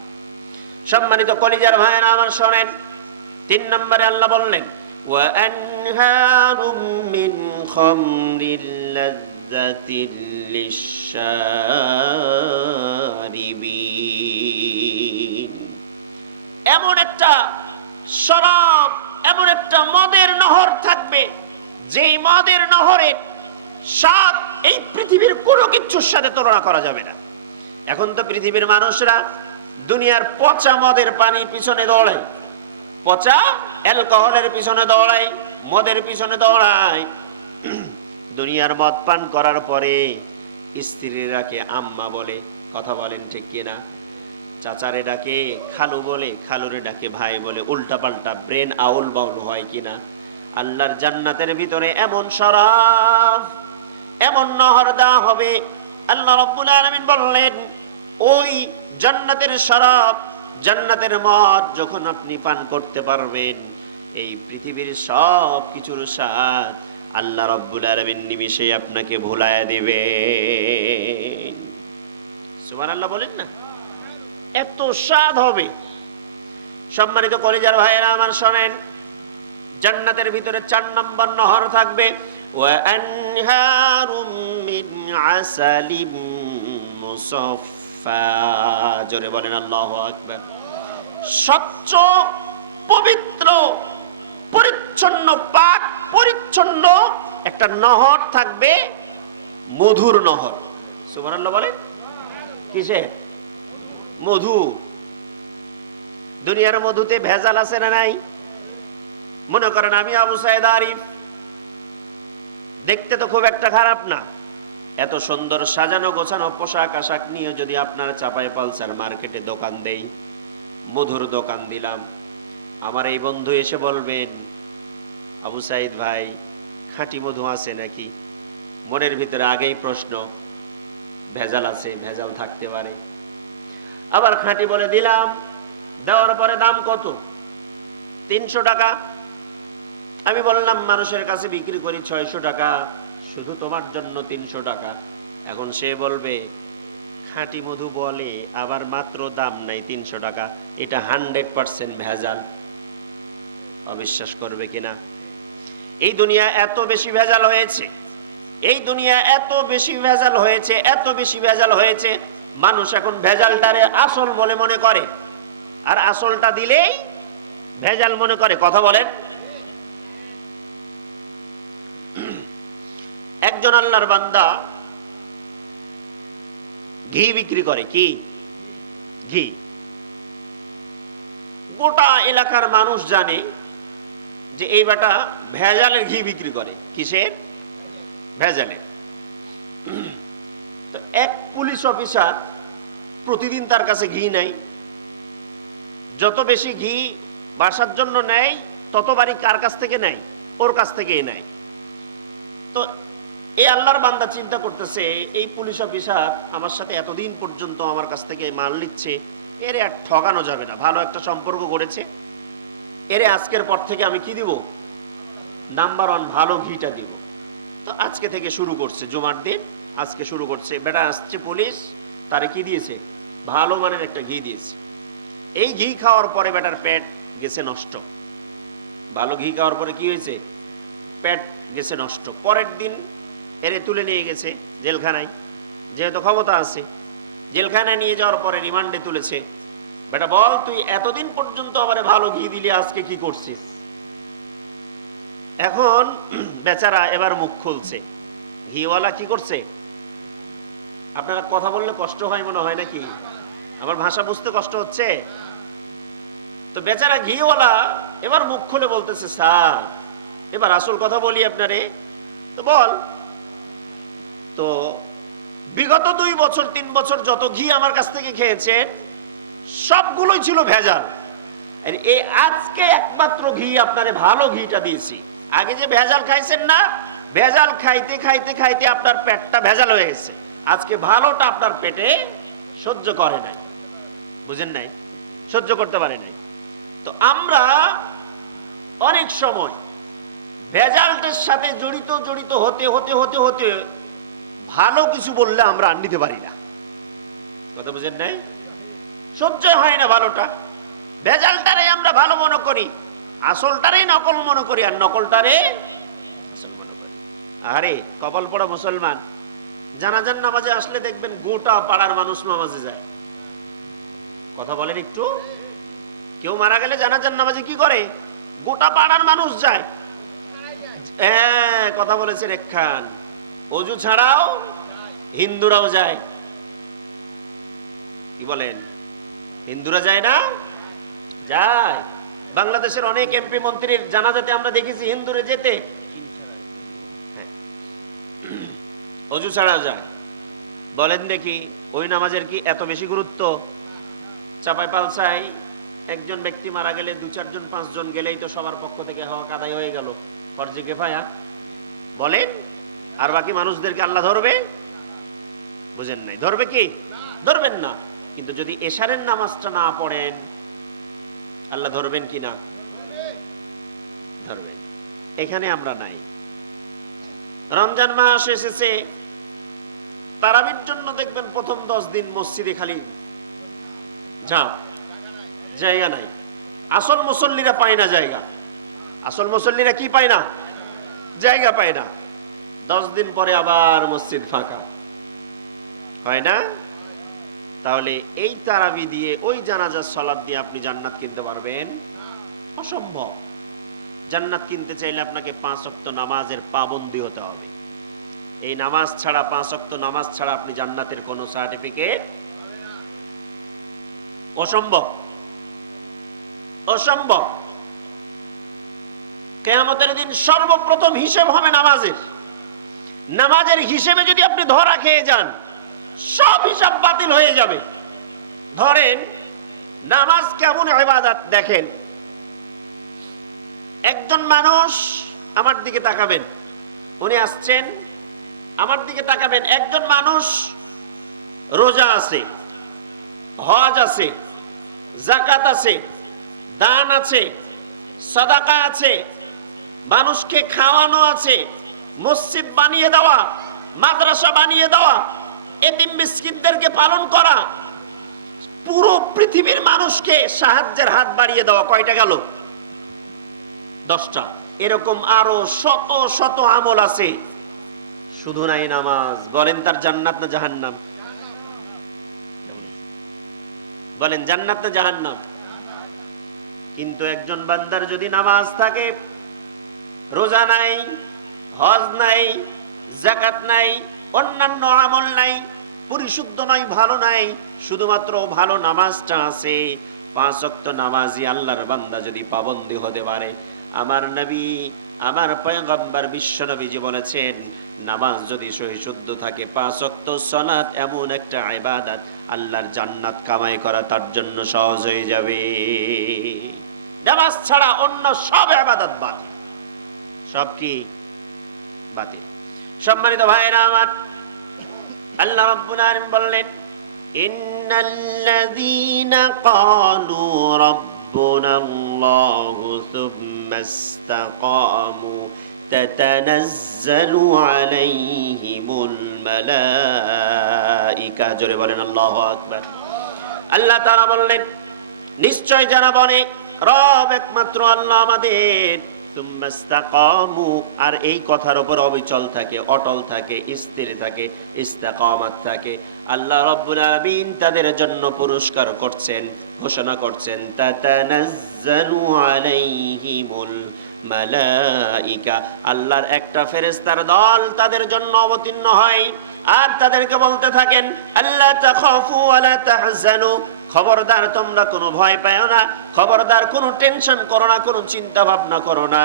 সম্মানিত কলিজার ভাইয়েরা আমার শোনেন, 3 নম্বরে আল্লাহ বললেন, ওয়া আনহারুম মিন খামরিল লাযযাতিল লিশশারিবিন। এমন একটা শরাব, এমন একটা মদের নহর থাকবে, যেই মদের নহরের স্বাদ এই পৃথিবীর কোনো কিছুর সাথে তুলনা করা যাবে না। এখন তো পৃথিবীর মানুষরা দুনিয়ার পচা মদের পানির পিছনে দৌড়ায়, পচা অ্যালকোহলের পিছনে দৌড়ায়, মদের পিছনে দৌড়ায়। দুনিয়ার মদ পান করার পরে স্ত্রীরাকে আম্মা বলে, কথা বলেন ঠিক কিনা? চাচারে ডাকে খালু বলে, খালুরে ডাকে ভাই বলে, উল্টা পাল্টা ব্রেন আউল বাউল হয় কিনা? আল্লাহর জান্নাতের ভিতরে এমন শরাব, এমন নহর দেওয়া হবে। আল্লাহ রাব্বুল আলামিন বললেন, ওই জান্নাতের শরাব, জান্নাতের মদ যখন আপনি পান করতে পারবেন, এই পৃথিবীর সব কিছুর স্বাদ আল্লাহ রাব্বুল আলামিন নিমিষে আপনাকে ভুলায়া দিবেন। সুবহানাল্লাহ বলেন না? এত স্বাদ হবে। সম্মানিত কলিজার ভাইয়েরা আমার শোনেন, জান্নাতের ভিতরে 4 নম্বর নহর থাকবে, ওয়া আনহারুম মিন আসালিম মুসাফফা। জোরে বলেন আল্লাহু আকবার। স্বচ্ছ, পবিত্র, পরিচ্ছন্ন, পাক পরিচ্ছন্ন একটা নহর থাকবে, মধুর নহর। সুবহানাল্লাহ বলেন। কিসে? মধু। দুনিয়ার মধুতে ভেজাল আছে না নাই? মনে করেন আমি আবু সাইদ আরিফ, দেখতে তো খুব একটা খারাপ না, এত সুন্দর সাজানো গোছানো পোশাক আশাক নিয়ে যদি আপনার চাপায় পালসার মার্কেটে দোকান দেই, মধুর দোকান দিলাম, আমার এই বন্ধু এসে বলবেন, আবু সাইদ ভাই, খাঁটি মধু আছে নাকি? মনের ভিতরে আগেই প্রশ্ন, ভেজাল আছে, ভেজাল থাকতে পারে। আবার খাঁটি বলে দিলাম, দেওয়ার পরে দাম কত? 300 টাকা। আমি বললাম মানুষের কাছে বিক্রি করি 600 টাকা, শুধু তোমার জন্য 300 টাকা। এখন সে বলবে খাঁটি মধু বলে আবার মাত্র দাম নাই 300 টাকা, এটা 100% ভেজাল। অবিশ্বাস করবে কিনা? এই দুনিয়া এত বেশি ভেজাল হয়েছে, এই দুনিয়া এত বেশি ভেজাল হয়েছে, এত বেশি ভেজাল হয়েছে, মানুষ এখন ভেজালটারে আসল বলে মনে করে, আর আসলটা দিলেই ভেজাল মনে করে। কথা বলেন। একজন আল্লাহর বান্দা ঘি বিক্রি করে। কি? ঘি। গোটা এলাকার মানুষ জানে যে এই বেটা ভেজালের ঘি বিক্রি করে। কিসের? ভেজালের। তো এক পুলিশ অফিসার প্রতিদিন তার কাছে ঘি নেয়, যত বেশি ঘি বাসার জন্য নেয় ততবারই কার কাছ থেকে নেয়? ওর কাছ থেকেই নেয়। তো এই আল্লাহর বান্দা চিন্তা করতেছে, এই পুলিশ অফিসার আমার সাথে এতদিন পর্যন্ত আমার কাছ থেকে মাল নিচ্ছে, এরে আর ঠকানো যাবে না, ভালো একটা সম্পর্ক গড়েছে, এরে আজকের পর থেকে আমি কি দিব? নাম্বার 1 ভালো ঘিটা দিব। তো আজকে থেকে শুরু করছে, জুমার দিন আজকে শুরু করছে। বেটা আসছে পুলিশ, তারে কি দিয়েছে? ভালো মানের একটা ঘি দিয়েছে। এই ঘি খাওয়ার পরে বেটার পেট গেছে নষ্ট। ভালো ঘি খাওয়ার পরে কি হয়েছে? পেট গেছে নষ্ট। পরের দিন এরে তুলে নিয়ে গেছে জেলখানায়, যেহেতু ক্ষমতা আছে। জেলখানায় নিয়ে যাওয়ার পরে রিমান্ডে তুলেছে। বেটা বল, তুই এতদিন পর্যন্ত আমারে ভালো ঘি দিলি, আজকে কি করছিস? এখন বেচারা এবার মুখ খুলছে। ঘিওয়ালা কি করছে? আপনারা কথা বললে কষ্ট হয় মনে হয় নাকি? আমার ভাষা বুঝতে কষ্ট হচ্ছে? তো বেচারা ঘিওয়ালা এবার মুখ খুলে বলতেছে, স্যার এবার আসল কথা বলি আপনারে। তো বল। তো বিগত 2 বছর 3 বছর যত ঘি আমার কাছ থেকে খেয়েছেন সবগুলোই ছিল ভেজাল। এই আজকে একমাত্র ঘি আপনারে ভালো ঘিটা দিয়েছি। আগে যে ভেজাল খাইছেন না, ভেজাল খাইতে খাইতে খাইতে আপনার পেটটা ভেজাল হয়ে গেছে। আজকে ভালোটা আপনার পেটে সহ্য করে নাই। বুঝেন নাই? সহ্য করতে পারে নাই। তো আমরা অনেক সময় ভেজালটার সাথে জড়িত জড়িত হতে হতে হতে হতে ভালো কিছু বললে আমরা আর নিতে পারি না। কথা বুঝেন নাই? সহ্য হয় না ভালোটা। ভেজালটারে আমরা ভালো মনে করি, আসলটারে নকল মনে করি, আর নকলটারে আসল মনে করি। আরে কপাল পড়া মুসলমান, জানাজার নামাজে আসলে দেখবেন গোটা পাড়ার মানুষ নামাজে যায়। কথা বলেন একটু। কেউ মারা গেলে জানাজার নামাজে কি করে? গোটা পাড়ার মানুষ যায়। হ্যাঁ, কথা বলেছেন একখান। অজু ছাড়াও হিন্দুরাও যায়। কি বলেন? হিন্দুরা যায় না? যায়। বাংলাদেশের অনেক এমপি মন্ত্রীর জানাজাতে আমরা দেখেছি হিন্দুরে যেতে। হ্যাঁ, অজু ছাড়াও যায়। বলেন দেখি ওই নামাজের কি এত বেশি গুরুত্ব? চাপাই পালসাই একজন ব্যক্তি মারা গেলে 2-4 জন 5 জন গেলেই তো সবার পক্ষ থেকে হওয়া কাদাই হয়ে গেল, ফরজে কিফায়া। বলেন, আর বাকি মানুষদেরকে আল্লাহ ধরবে? বুঝেন নাই? ধরবে কি? ধরবেন না। কিন্তু যদি এশারের নামাজটা না পড়েন, আল্লাহ ধরবেন কি না? ধরবেন। এখানে আমরা নাই। রমজান মাস এসেছে, তারাবির জন্য দেখবেন প্রথম 10 দিন মসজিদে খালি ঝাঁপ, জায়গা নাই। আসল মুসল্লিরা পায় না জায়গা। আসল মুসল্লিরা কি পায় না? জায়গা পায় না। 10 দিন পরে আবার মসজিদ ফাঁকা হয় না? তাহলে এই তারাবি দিয়ে, ওই জানাজার সালাত দিয়ে আপনি জান্নাত কিনতে পারবেন? অসম্ভব। জান্নাত কিনতে চাইলে আপনাকে 5 ওয়াক্ত নামাজের পাবন্দী হতে হবে। এই নামাজ ছাড়া, 5 ওয়াক্ত নামাজ ছাড়া আপনি জান্নাতের কোনো সার্টিফিকেট, অসম্ভব, অসম্ভব। কিয়ামতের দিন সর্বপ্রথম হিসেব হবে নামাজের। নামাজের হিসেবে যদি আপনি ধরা খেয়ে যান, সব হিসাব বাতিল হয়ে যাবে। ধরেন নামাজ কেমন ইবাদত দেখেন। একজন মানুষ, আমার দিকে তাকাবেন, উনি আসছেন আমার দিকে তাকাবেন, একজন মানুষ রোজা আছে, হজ আছে, যাকাত আছে, দান আছে, সাদাকা আছে, মানুষকে খাওয়ানো আছে, মসজিদ বানিয়ে দেওয়া, মাদ্রাসা বানিয়ে দেওয়া, এতিম মিসকিনদেরকে পালন করা, পুরো পৃথিবীর মানুষকে সাহায্যের হাত বাড়িয়ে দেওয়া। কয়টা গেল? 10টা। এরকম আরো শত শত আমল আছে, শুধু নাই নামাজ। বলেন তার জান্নাত না জাহান্নাম? বলেন জান্নাত না জাহান্নাম? কিন্তু একজন বান্দার যদি নামাজ থাকে, রোজা নাই, হজ নাই, যাকাত নাই, অন্যান্য আমল নাই, পরিশুদ্ধ নয়, ভালো নাই, শুধুমাত্র ভালো নামাজটা আছে, 5 ওয়াক্ত নামাজি আল্লাহর বান্দা যদি পাবন্দী হতে পারে, আমার নবী, আমার পয়গম্বর বিশ্ব নবীজি বলেছেন, নামাজ যদি সহি শুদ্ধ থাকে, 5 ওয়াক্ত সালাত এমন একটা ইবাদত, আল্লাহর জান্নাত কামাই করা তার জন্য সহজ হয়ে যাবে। নামাজ ছাড়া অন্য সব ইবাদত বাতিল। সব কি বাতিল? সম্মানিত ভাইরা আমার, আল্লাহ রাব্বুল আলামিন বললেন, ইন্নাল্লাযীনা ক্বালু রাব্বুনাল্লাহু সুম্মা ইসতাকামু তাতানাজ্জালু আলাইহিমুল মালায়েকা। জোরে বলেন আল্লাহু আকবার। আল্লাহ তাআলা বললেন, নিশ্চয় যারা বলে রব একমাত্র আল্লাহ আমাদের, আর এই কথার উপর অবিচল থাকে, অটল থাকে, স্থির থাকে, ইস্তিকামাত থাকে, আল্লাহ রাব্বুল আলামিন তাদের জন্য পুরস্কার করছেন, ঘোষণা করছেন, তাতানাজ্জালু আলাইহিমুল মালায়েকা। আল্লাহর একটা ফেরেশতার দল তাদের জন্য অবতীর্ণ হয় আর তাদেরকে বলতে থাকেন, আল্লা তাখাফু ওয়া লা তাহজানু, খবরদার তোমরা কোনো ভয় পাও না, খবরদার কোনো টেনশন করো না, কোনো চিন্তা ভাবনা করো না।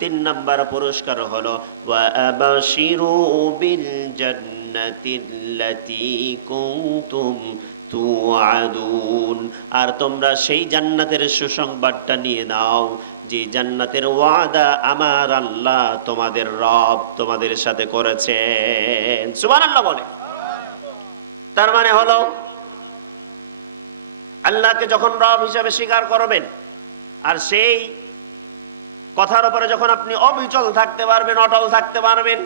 3 নাম্বার পুরস্কার হলো, ওয়া আবাশিরু বিল জান্নাতিল্লাতী কুনতুম তুআদুন, আর তোমরা সেই জান্নাতের সুসংবাদটা নিয়ে নাও, যে জান্নাতের ওয়াদা আমার আল্লাহ তোমাদের রব তোমাদের সাথে করেছেন। সুবহানাল্লাহ বলে। তার মানে হলো, আল্লাহকে যখন রব হিসাবে স্বীকার করবেন, আর সেই কথার উপরে যখন আপনি অবিচল থাকতে পারবেন, অটল থাকতে পারবেন,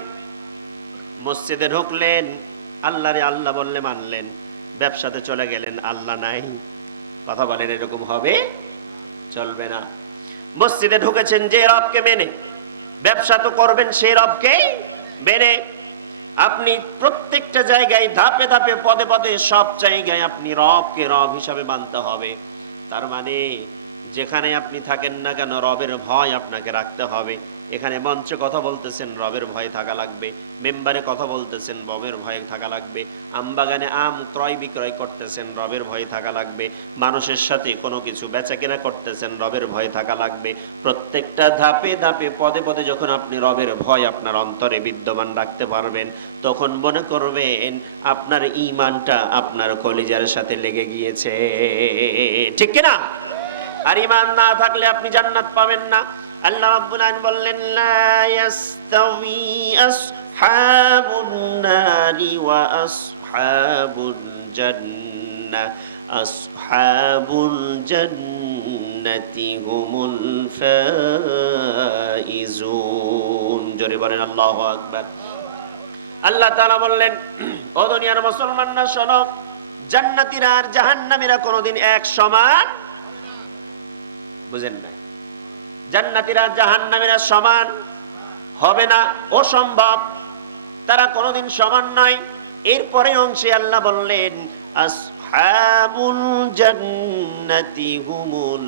মসজিদে ঢুকলেন, আল্লাহরে আল্লাহ বললে মানলেন, ব্যবসাতে চলে গেলেন, আল্লাহ নাই, কথা বলেন, এরকম হবে? চলবে না। মসজিদে ঢুকেছেন যে রবকে মেনে, ব্যবসা তো করবেন সেই রবকে মেনে। আপনি প্রত্যেকটা জায়গায়, ধাপে ধাপে, পদে পদে, সব জায়গায় আপনি রবকে রব হিসাবে মানতে হবে। তার মানে যেখানে আপনি থাকেন না কেন, রবের ভয় আপনাকে রাখতে হবে। এখানে মঞ্চে কথা বলতেছেন, রবের ভয় থাকা লাগবে। মেম্বারে কথা বলতেছেন, রবের ভয় থাকা লাগবে। আমবাগানে আম ক্রয় বিক্রয় করতেছেন, রবের ভয় থাকা লাগবে। মানুষের সাথে কোনো কিছু বেচাকেনা করতেছেন, রবের ভয় থাকা লাগবে। প্রত্যেকটা ধাপে ধাপে, পদে পদে যখন আপনি রবের ভয় আপনার অন্তরে বিদ্যমান রাখতে পারবেন, তখন মনে করবেন আপনার ঈমানটা আপনার কলিজার সাথে লেগে গিয়েছে। ঠিক কিনা? আর ঈমান না থাকলে আপনি জান্নাত পাবেন না। আল্লাহ রাব্বুল আলামিন বললেন, লা ইয়াস্তাওয়ি আসহাবুন নারি ওয়া আসহাবুল জান্নাহ, আসহাবুল জান্নাতি হুমুল ফাইজুন। জোরে বলেন আল্লাহু আকবার। আল্লাহ তাআলা বললেন, ও দুনিয়ার মুসলমানরা শোনো, জান্নাতীরা আর জাহান্নামীরা কোনোদিন এক সমান, বুঝেন নাই? জান্নাতীরা জাহান্নামীরা সমান হবে না, অসম্ভব, তারা কোনোদিন সমান নয়। এরপরে অংশে আল্লাহ বললেন, আসহাবুল জান্নাতি হুমুল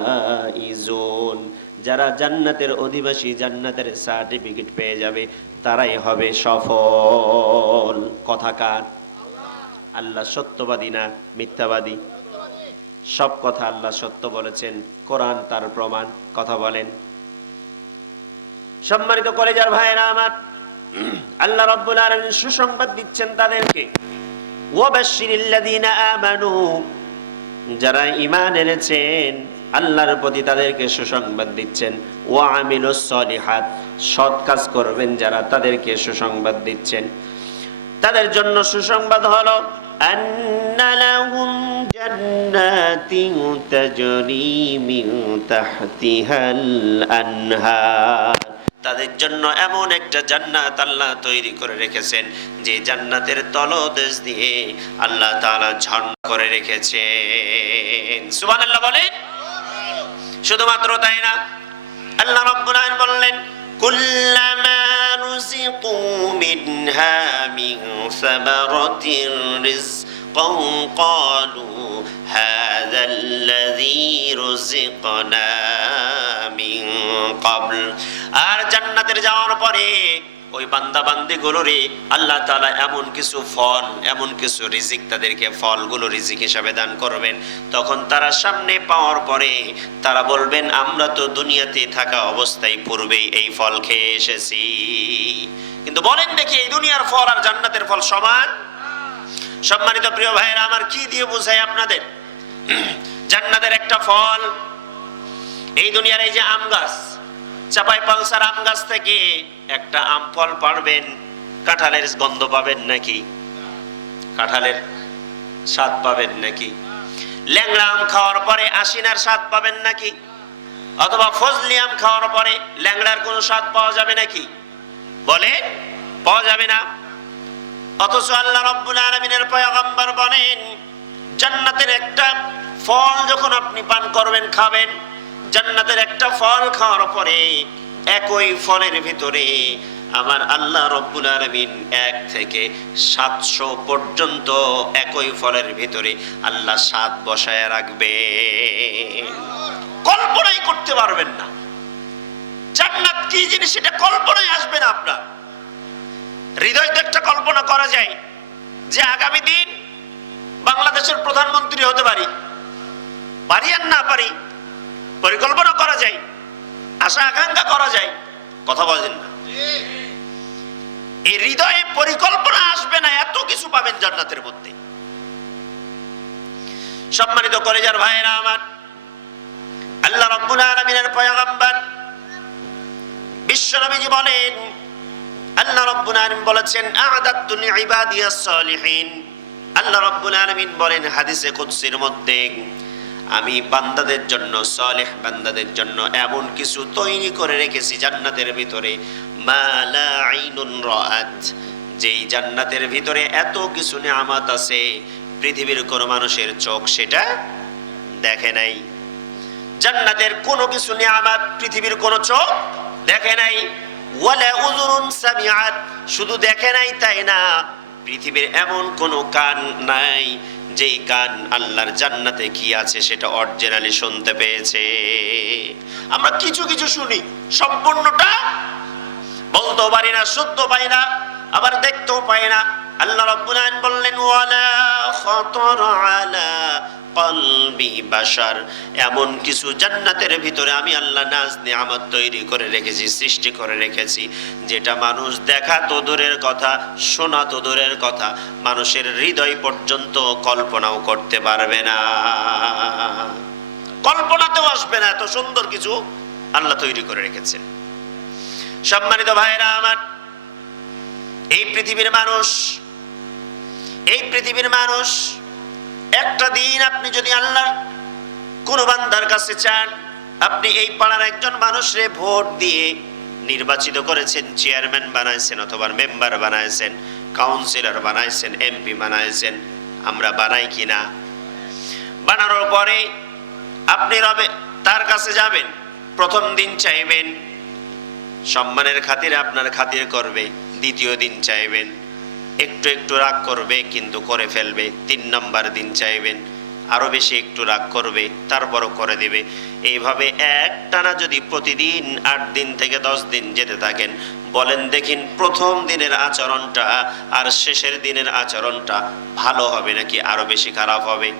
ফাইজুন, যারা জান্নাতের অধিবাসী, জান্নাতের সার্টিফিকেট পেয়ে যাবে, তারাই হবে সফল। কথা কার? আল্লাহ সত্যবাদী না মিথ্যাবাদী? সব কথা আল্লাহ সত্য বলেছেন, কোরআন তার প্রমাণ। কথা বলেন। সম্মানিত কলেজার ভাইরা আমার, আল্লাহ রাব্বুল আলামিন সুসংবাদ দিচ্ছেন তাদেরকে, ওয়াবাশশিরিল্লাযীনা আমানু, যারা ঈমান এনেছেন, আল্লাহর প্রতি তাদেরকে সুসংবাদ দিচ্ছেন। ওয়া আমিলুস সলিহাত, সৎ কাজ করবেন যারা, তাদেরকে সুসংবাদ দিচ্ছেন। তাদের জন্য সুসংবাদ হলো আন্না লাহুম জান্নাতিন তাজরি মিন তাহতিহাল আনহার, তাদের জন্য এমন একটা জান্নাত আল্লাহ তৈরি করে রেখেছেন যে জান্নাতের তলদেশ দিয়ে আল্লাহ তাআলা ঝর্ণা করে রেখেছেন। সুবহানাল্লাহ বলেন। শুধুমাত্র তাই না, আল্লাহ রাব্বুল আলামিন বললেন কুল্লামা রুজিকু মিনহা মিন সামারাতির রিজকান ক্বালু হাযাল্লাযী রুজিকনা মিন ক্বাবল। আর জান্নাতের যাওয়ার পরে ওই বান্দা বান্দিগুলোরে আল্লাহ তাআলা এমন কিছু ফল, এমন কিছু রিজিক, তাদেরকে ফলগুলো রিজিক হিসাবে দান করবেন। তখন তারা সামনে পাওয়ার পরে তারা বলবেন আমরা তো দুনিয়াতে থাকা অবস্থায় পূর্বেই এই ফল খেয়ে এসেছি। কিন্তু বলেন দেখি, এই দুনিয়ার ফল আর জান্নাতের ফল সমান? সম্মানিত প্রিয় ভাইয়েরা আমার, কি দিয়ে বোঝাই আপনাদের? জান্নাতের একটা ফল, এই দুনিয়ার এই যে আম গাছ, চাপাই পালসার আম গাছ থেকে একটা আম ফল পাড়বেন, কাঁঠালের গন্ধ পাবেন নাকি? কাঁঠালের স্বাদ পাবেন নাকি? ল্যাংড়া আম খাওয়ার পরে আশিনার স্বাদ পাবেন নাকি? অথবা ফজলি আম খাওয়ার পরে ল্যাংড়ার কোনো স্বাদ পাওয়া যাবে নাকি? বলে পাওয়া যাবে না। অথচ আল্লাহ রাব্বুল আলামিনের পয়গম্বর বলেন জান্নাতের একটা ফল যখন আপনি পান করবেন, খাবেন, জান্নাতের একটা ফল খাওয়ার পরে একই ফলের ভিতরে আমার আল্লাহ রাব্বুল আলামিন 1 থেকে 700 পর্যন্ত একই ফলের ভিতরে আল্লাহ স্বাদ বসায় রাখবে। কল্পনাই করতে পারবেন না জান্নাত কি জিনিস, এটা কল্পনায় আসবে না আপনার। হৃদয়তে একটা কল্পনা করা যায় যে আগামী দিন বাংলাদেশের প্রধানমন্ত্রী হতে পারি, পারি আর না পারি, পরিকল্পনা করা যায়, আশা আকাঙ্ক্ষা করা যায়, কথা বলেন না। এই হৃদয়ে পরিকল্পনা আসবে না, এত কিছু পাবেন জান্নাতের মধ্যে। সম্মানিত কলেজার ভাইয়েরা আমার, আল্লাহ রাব্বুল আলামিনের পয়গম্বর বিশ্বনবীজি বলেন, আল্লাহ রাব্বুল আলামিন বলেছেন আ'দাতু লিইবাদিয়াস সালিহিন। আল্লাহ রাব্বুল আলামিন বলেন হাদিসে কুদসির মধ্যে, আমি বান্দাদের জন্য, সালেহ বান্দাদের জন্য এমন কিছু তৈরি করে রেখেছি জান্নাতের ভিতরে, মা লা আইনুন রাআত, যেই জান্নাতের ভিতরে এত কিছু নিয়ামত আছে পৃথিবীর কোন মানুষের চোখ সেটা দেখে নাই। জান্নাতের কোনো কিছু নিয়ামত পৃথিবীর কোন চোখ দেখে নাই। ওয়ালা উযুরুন সামিআত, শুধু দেখে নাই তাই না, পৃথিবীর এমন কোন কান নাই যেই কান আল্লাহর জান্নাতে কি আছে সেটা অরিজিনালি শুনতে পেয়েছে। আমরা কিছু কিছু শুনি, সম্পূর্ণটা বলতেও পারি না, শুদ্ধ পাই না, আবার দেখতেও পাই না। আল্লাহ রাব্বুল আলামিন বললেন ওয়ালা খাতার আলা কলবি বাশার, এমন কিছু জান্নাতের ভিতরে আমি আল্লাহ নাজ নিয়ামত তৈরি করে রেখেছি, সৃষ্টি করে রেখেছি, যেটা মানুষ দেখা তো দূরের কথা, শোনা তো দূরের কথা, মানুষের হৃদয় পর্যন্ত কল্পনাও করতে পারবে না, কল্পনাতেও আসবে না, এত সুন্দর কিছু আল্লাহ তৈরি করে রেখেছেন। সম্মানিত ভাইরা আমার, এই পৃথিবীর মানুষ একটা দিন আপনি যদি আল্লাহর কোন বান্দার কাছে চান, আপনি এই পাড়ার একজন মানুষরে ভোট দিয়ে নির্বাচিত করেছেন, চেয়ারম্যান বানাইছেন অথবা মেম্বার বানাইছেন, কাউন্সিলর বানাইছেন, এমপি বানাইছেন, আমরা বানাই কিনা? বানানোর পরে আপনি তার কাছে যাবেন, প্রথম দিন চাইবেন সম্মানের খাতিরে আপনার খাতির করবে, দ্বিতীয় দিন চাইবেন একটু একটু রাগ করবে কিন্তু করে ফেলবে, 3 নম্বর দিন চাইবেন আরো বেশি একটু রাগ করবে তারপরও করে দিবে। এইভাবে একটানা যদি প্রতিদিন 8 দিন থেকে 10 দিন যেতে থাকেন, বলেন দেখিন প্রথম দিনের আচরণটা আর শেষের দিনের আচরণটা ভালো হবে নাকি আরো বেশি খারাপ হবে?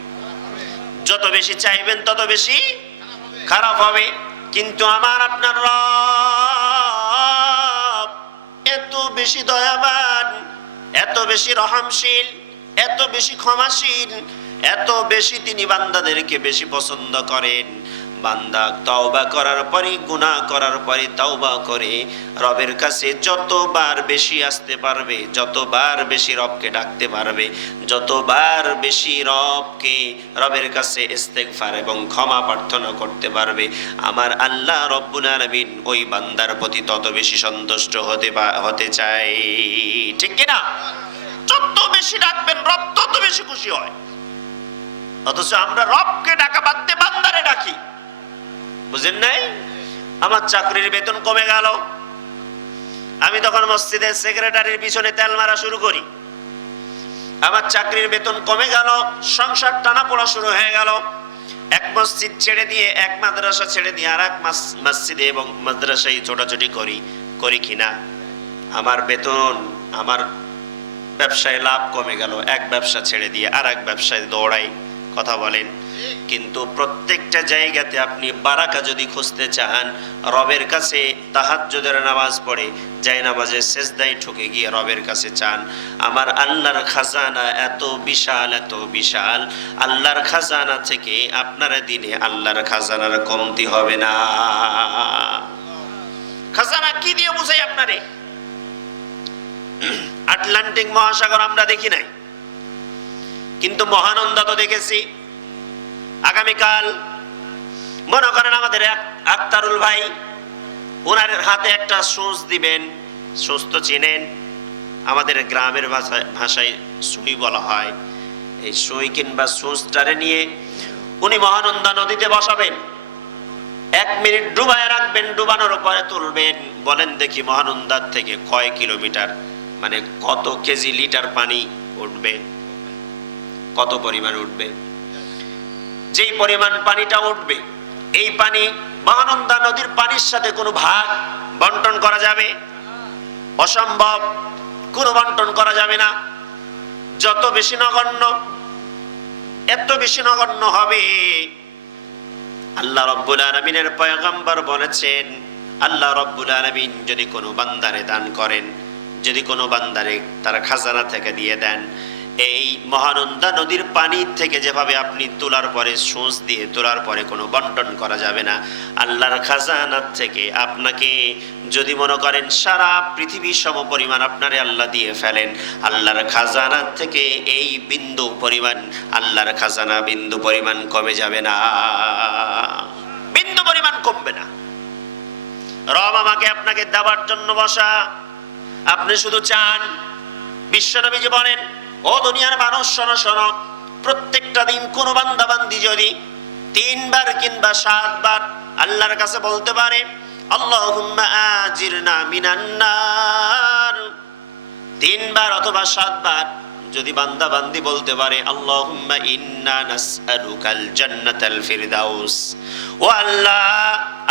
যত বেশি চাইবেন তত বেশি খারাপ হবে। কিন্তু আমার আপনার রব এত বেশি দয়াবান, এত বেশি রহমশীল, এত বেশি ক্ষমাশীল, এত বেশি তিনি বান্দাদেরকে বেশি পছন্দ করেন। বান্দা তওবা করার পরে, গুনাহ করার পরে তওবা করে রবের কাছে যতবার বেশি আসতে পারবে, যতবার বেশি রবকে ডাকতে পারবে, যতবার বেশি রবের কাছে ইস্তেগফার এবং ক্ষমা প্রার্থনা করতে পারবে, আমার আল্লাহ রব্বুল আলামিন ওই বান্দার প্রতি তত বেশি সন্তুষ্ট হতে চায়। ঠিক কিনা? যত বেশি ডাকবেন রব তত বেশি খুশি হয়। অথচ আমরা রবকে ডাকা বাদ দিয়ে বান্দারে ডাকি। বুঝেন নাই? আমার চাকরির বেতন কমে গেল, আমি তখন মসজিদের সেক্রেটারির পিছনে তেল মারা শুরু করি। আমার চাকরির বেতন কমে গেল, সংসার টানা পড়া শুরু হয়ে গেল। এক মসজিদ ছেড়ে দিয়ে, এক মাদ্রাসা ছেড়ে দিয়ে আর এক মসজিদে এবং মাদ্রাসায় ছোটাছুটি করি কিনা? আমার বেতন, আমার ব্যবসায় লাভ কমে গেল, এক ব্যবসা ছেড়ে দিয়ে আর এক ব্যবসায় দৌড়াই। কথা বলেন? কিন্তু প্রত্যেকটা জায়গাতে আপনি বারাকা যদি খুঁজতে চান, রবের কাছে তাহাজ্জুদের নামাজ পড়ে যায় নামাজে সেজদায় ঠুকে গিয়ে রবের কাছে চান। আমার আল্লাহর খাজানা এত বিশাল, এত বিশাল, আল্লাহর খাজানা থেকে আপনার দিনে আল্লাহর খাজানার কমতি হবে না। খাজানা কি দিয়ে বুঝাই আপনারে? আটলান্টিক মহাসাগর আমরা দেখি নাই, কিন্তু মহানন্দা তো দেখেছি। আগামীকাল মনে করেন আমাদের আক্তারুল ভাই, ওনার হাতে একটা সুচ দিবেন। সুচ তো চিনেন, আমাদের গ্রামের ভাষায় সুই বলা হয়। এই সুই কিংবা সুচটারে নিয়ে উনি মহানন্দা নদীতে বসাবেন, 1 মিনিট ডুবায় রাখবেন, ডুবানোর পরে তুলবেন। বলেন দেখি মহানন্দার থেকে কয় কিলোমিটার, মানে কত কেজি লিটার পানি উঠবে, কত পরিমাণ উঠবে? যেই পরিমাণ পানিটা উঠবে, এই পানি মহানন্দা নদীর পানির সাথে কোনো ভাগ বন্টন করা যাবে? অসম্ভব, কোনো বন্টন করা যাবে না। যত বেশি নগণ্য, এত বেশি নগণ্য হবে। আল্লাহ রব্বুল আলামিনের পয়গম্বর বলেছেন, আল্লাহ রব্বুল আলামিন যদি কোনো বান্দারে দান করেন, যদি কোনো বান্দারে তার খাজানা থেকে দিয়ে দেন, এই মহানন্দা নদীর পানি থেকে যেভাবে আপনি তোলার পরে, সোঁচ দিয়ে তোলার পরে কোনো বন্টন করা যাবে না, আল্লাহর খাজানার থেকে আপনাকে যদি মনে করেন সারা পৃথিবীর সম পরিমাণ আপনারে আল্লাহ দিয়ে ফেলেন, আল্লাহর খাজানার থেকে এই বিন্দু পরিমাণ, আল্লাহর খাজানা বিন্দু পরিমাণ কমে যাবে না, বিন্দু পরিমাণ কমবে না। রব আমাকে আপনাকে দেওয়ার জন্য বসা, আপনি শুধু চান। বিশ্বনবীজি বলেন, ও দুনিয়ার মানুষ শোনো শোনো, প্রত্যেকটা দিন কোন বান্দা বান্দি যদি 3 বার কিংবা 7 বার আল্লাহর কাছে বলতে পারে, আল্লাহুম্মা আজিরনা মিনান নার, 3 বার অথবা 7 বার যদি বান্দা বান্দি বলতে পারে, আল্লাহুম্মা ইন্না নাসআলুকাল জান্নাতাল ফিরদাউস, ও আল্লাহ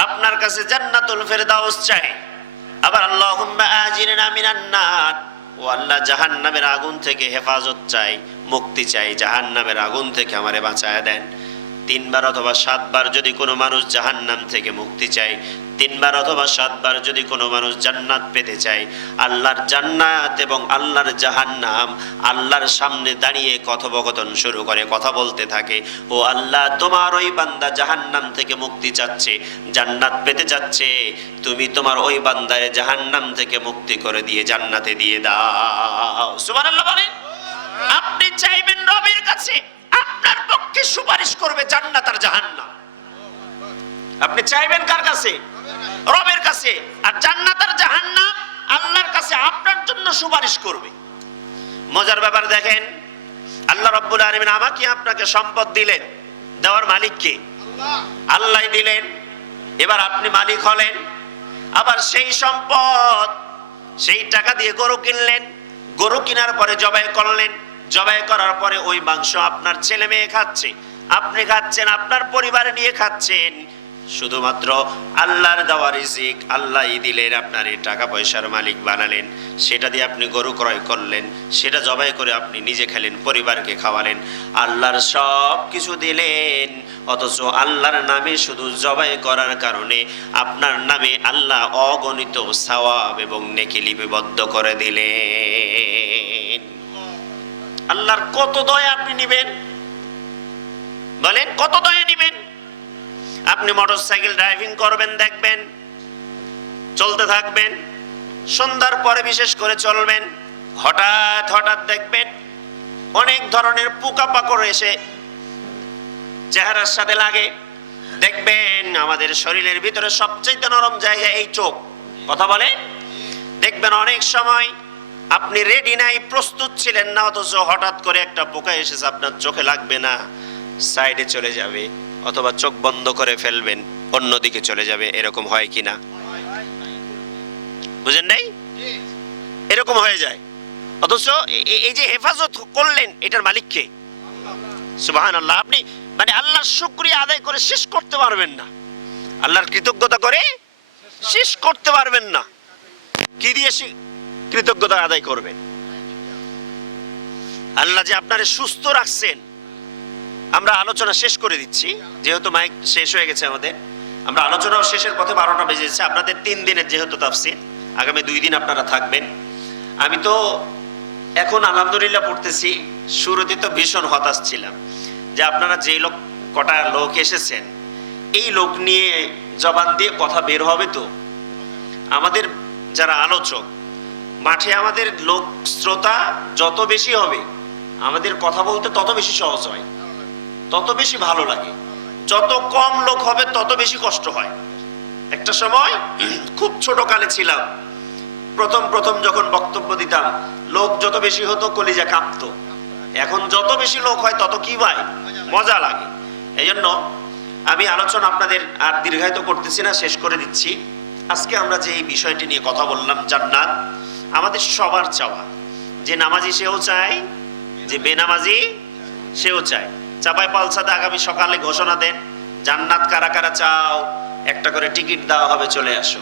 আপনার কাছে জান্নাতুল ফিরদাউস চাই। আবার আল্লাহুম্মা আজিরনা মিনান নার, ও আল্লাহ জাহান্নামের আগুন থেকে হেফাজত চাই, মুক্তি চাই, জাহান্নামের আগুন থেকে আমারে বাঁচায় দেন। 3 বার অথবা 7 বার যদি কোনো মানুষ জাহান্নাম থেকে মুক্তি চায়, 3 বার অথবা 7 বার যদি কোনো মানুষ জান্নাত পেতে চায়, আল্লাহর জান্নাত এবং আল্লাহর জাহান্নাম আল্লাহর সামনে দাঁড়িয়ে কথোপকথন শুরু করে, কথা বলতে থাকে, ও আল্লাহ তোমার ওই বান্দা জাহান্নাম থেকে মুক্তি চাচ্ছে, জান্নাত পেতে যাচ্ছে, তুমি তোমার ওই বান্দারে জাহান্নাম থেকে মুক্তি করে দিয়ে জান্নাতে দিয়ে দাও। সুবহানাল্লাহ বলেন। আপনি চাইবেন রবের কাছে আপনার পক্ষে সুপারিশ করবে জান্নাত আর জাহান্নাম। আপনি চাইবেন কার কাছে? রবের কাছে। আর জান্নাত আর জাহান্নাম আল্লাহর কাছে আপনার জন্য সুপারিশ করবে। মজার ব্যাপার দেখেন, আল্লাহ রাব্বুল আলামিন আমাকে আপনাকে সম্পদ দিলেন, দেওয়ার মালিক কে? আল্লাহ দিলেন। এবার আপনি মালিক হলেন, আবার সেই সম্পদ, সেই টাকা দিয়ে গরু কিনলেন, গরু কেনার পরে জবাই করলেন, জবাই করার পরে ওই মাংস আপনার ছেলে মেয়ে খাচ্ছে, আপনি খাচ্ছেন, আপনার পরিবার নিয়ে খাচ্ছেন। শুধুমাত্র আল্লাহর দেওয়া রিজিক আল্লাহই দিলেন, আপনার এই টাকা পয়সার মালিক বানালেন, সেটা দিয়ে আপনি গরু ক্রয় করলেন, সেটা জবাই করে আপনি নিজে খেলেন, পরিবারকে খাওয়ালেন, আল্লাহর সব কিছু দিলেন। অথচ আল্লাহর নামে শুধু জবাই করার কারণে আপনার নামে আল্লাহ অগণিত সওয়াব এবং নেকি লিপিবদ্ধ করে দিলেন। আল্লাহর কত দয়া আপনি নিবেন? বলেন কত দয়া নিবেন? আপনি মোটরসাইকেল ড্রাইভিং করবেন, দেখবেন চলতে থাকবেন, সন্ধ্যার পরে বিশেষ করে চলবেন, হঠাৎ হঠাৎ দেখবেন অনেক ধরনের পোকামাকড় এসে চেহারার সাথে লাগে। দেখবেন আমাদের শরীরের ভিতরে সবচেয়ে নরম জায়গা এই চোখ, কথা বলেন। দেখবেন অনেক সময় আপনি রেডি নাই, প্রস্তুত ছিলেন না, অথচ হঠাৎ করে একটা পোকা এসেছে, আপনার চোখে লাগবে না, সাইডে চলে যাবে, অথবা চোখ বন্ধ করে ফেলবেন, অন্যদিকে চলে যাবে। এরকম হয় কিনা? বুঝেন নাই? এরকম হয়ে যায়। অথচ এই যে হেফাজত করলেন, এটার মালিক কে? সুবহানাল্লাহ। আপনি মানে আল্লাহর শুকরিয়া আদায় করে শেষ করতে পারবেন না, আল্লাহর কৃতজ্ঞতা করে শেষ করতে পারবেন না। কি দিয়ে কৃতজ্ঞতা আদায় করবেন? আল্লাহ যে আপনারে সুস্থ রাখছেন। আমরা আলোচনা শেষ করে দিচ্ছি, যেহেতু মাইক শেষ হয়ে গেছে আমাদের। আমরা আলোচনাও শেষের পথে, 12টা বেজেছে। আপনাদের 3 দিনের যেহেতু তাফসীর, আগামী 2 দিন আপনারা থাকবেন। আমি তো এখন আলহামদুলিল্লাহ পড়তেছি, শুরুতে তো ভীষণ হতাশ ছিলাম যে আপনারা যে কটা লোক এসেছেন, এই লোক নিয়ে জবান দিয়ে কথা বের হবে তো? আমাদের যারা আলোচক, মাঠে আমাদের লোক শ্রোতা যত বেশি হবে, আমাদের কথা বলতে তত বেশি সহজ হয়, তত বেশি ভালো লাগে। যত কম লোক হবে তত বেশি কষ্ট হয়। একটা সময় খুব ছোট কালে ছিলাম, প্রথম যখন বক্তব্য দিতাম, লোক যত বেশি হতো কলিজা কাঁপতো। এখন যত বেশি লোক হয় তত কি ভাই মজা লাগে। এই জন্য আমি আলোচনা আপনাদের আর দীর্ঘায়িত করতেছি না, শেষ করে দিচ্ছি। আজকে আমরা যে এই বিষয়টি নিয়ে কথা বললাম, জান্নাত আমাদের সবার চাওয়া। যে নামাজি সেও চায়, যে বেনামাজি সেও চায়। চাপাই পালসাতে আগামী সকালে ঘোষণা দেন, জান্নাত কারা কারা চাও, একটা করে টিকিট দেওয়া হবে, চলে আসো।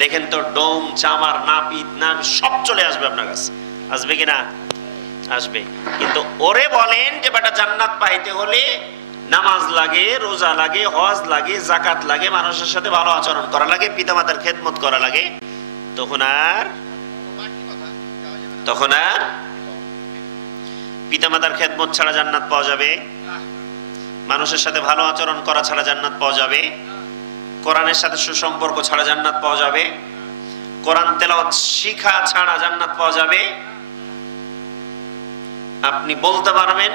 দেখেন তো ডোম চামার নাপিত নাম সব চলে আসবে আপনার কাছে। আসবে কিনা? আসবে। কিন্তু ওরে বলেন যে বেটা জান্নাত পাইতে হলে নামাজ লাগে, রোজা লাগে, হজ লাগে, যাকাত লাগে, মানুষের সাথে ভালো আচরণ করা লাগে, পিতামাতার খেদমত করা লাগে, তখন আর পিতামাতার খেদমত ছাড়া জান্নাত পাওয়া যাবে? মানুষের সাথে ভালো আচরণ করা ছাড়া জান্নাত পাওয়া যাবে? কোরআনের সাথে সুসম্পর্ক ছাড়া জান্নাত পাওয়া যাবে? কোরআন তেলাওয়াত শিখা ছাড়া জান্নাত পাওয়া যাবে? আপনি বলতে পারবেন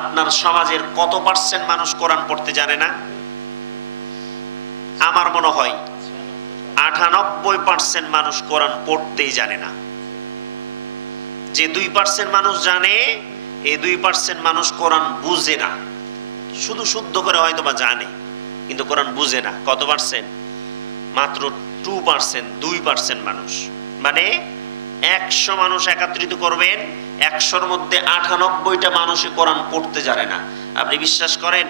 আপনার সমাজের কত পার্সেন্ট মানুষ কোরআন পড়তে জানে না? আমার মনে হয় 98% মানুষ কোরআন পড়তেই জানে না। যে 2% মানুষ জানে, এই 2% মানুষ কোরআন বুঝে না। শুধু শুদ্ধ করে হয়তো বা জানে, কিন্তু কোরআন বুঝে না। কত পার্সেন্ট? মাত্র 2%, 2% মানুষ। মানে 100 মানুষ একত্রিত করবেন, 100-র মধ্যে 98টা মানুষই কোরআন পড়তে জানে না। আপনি বিশ্বাস করেন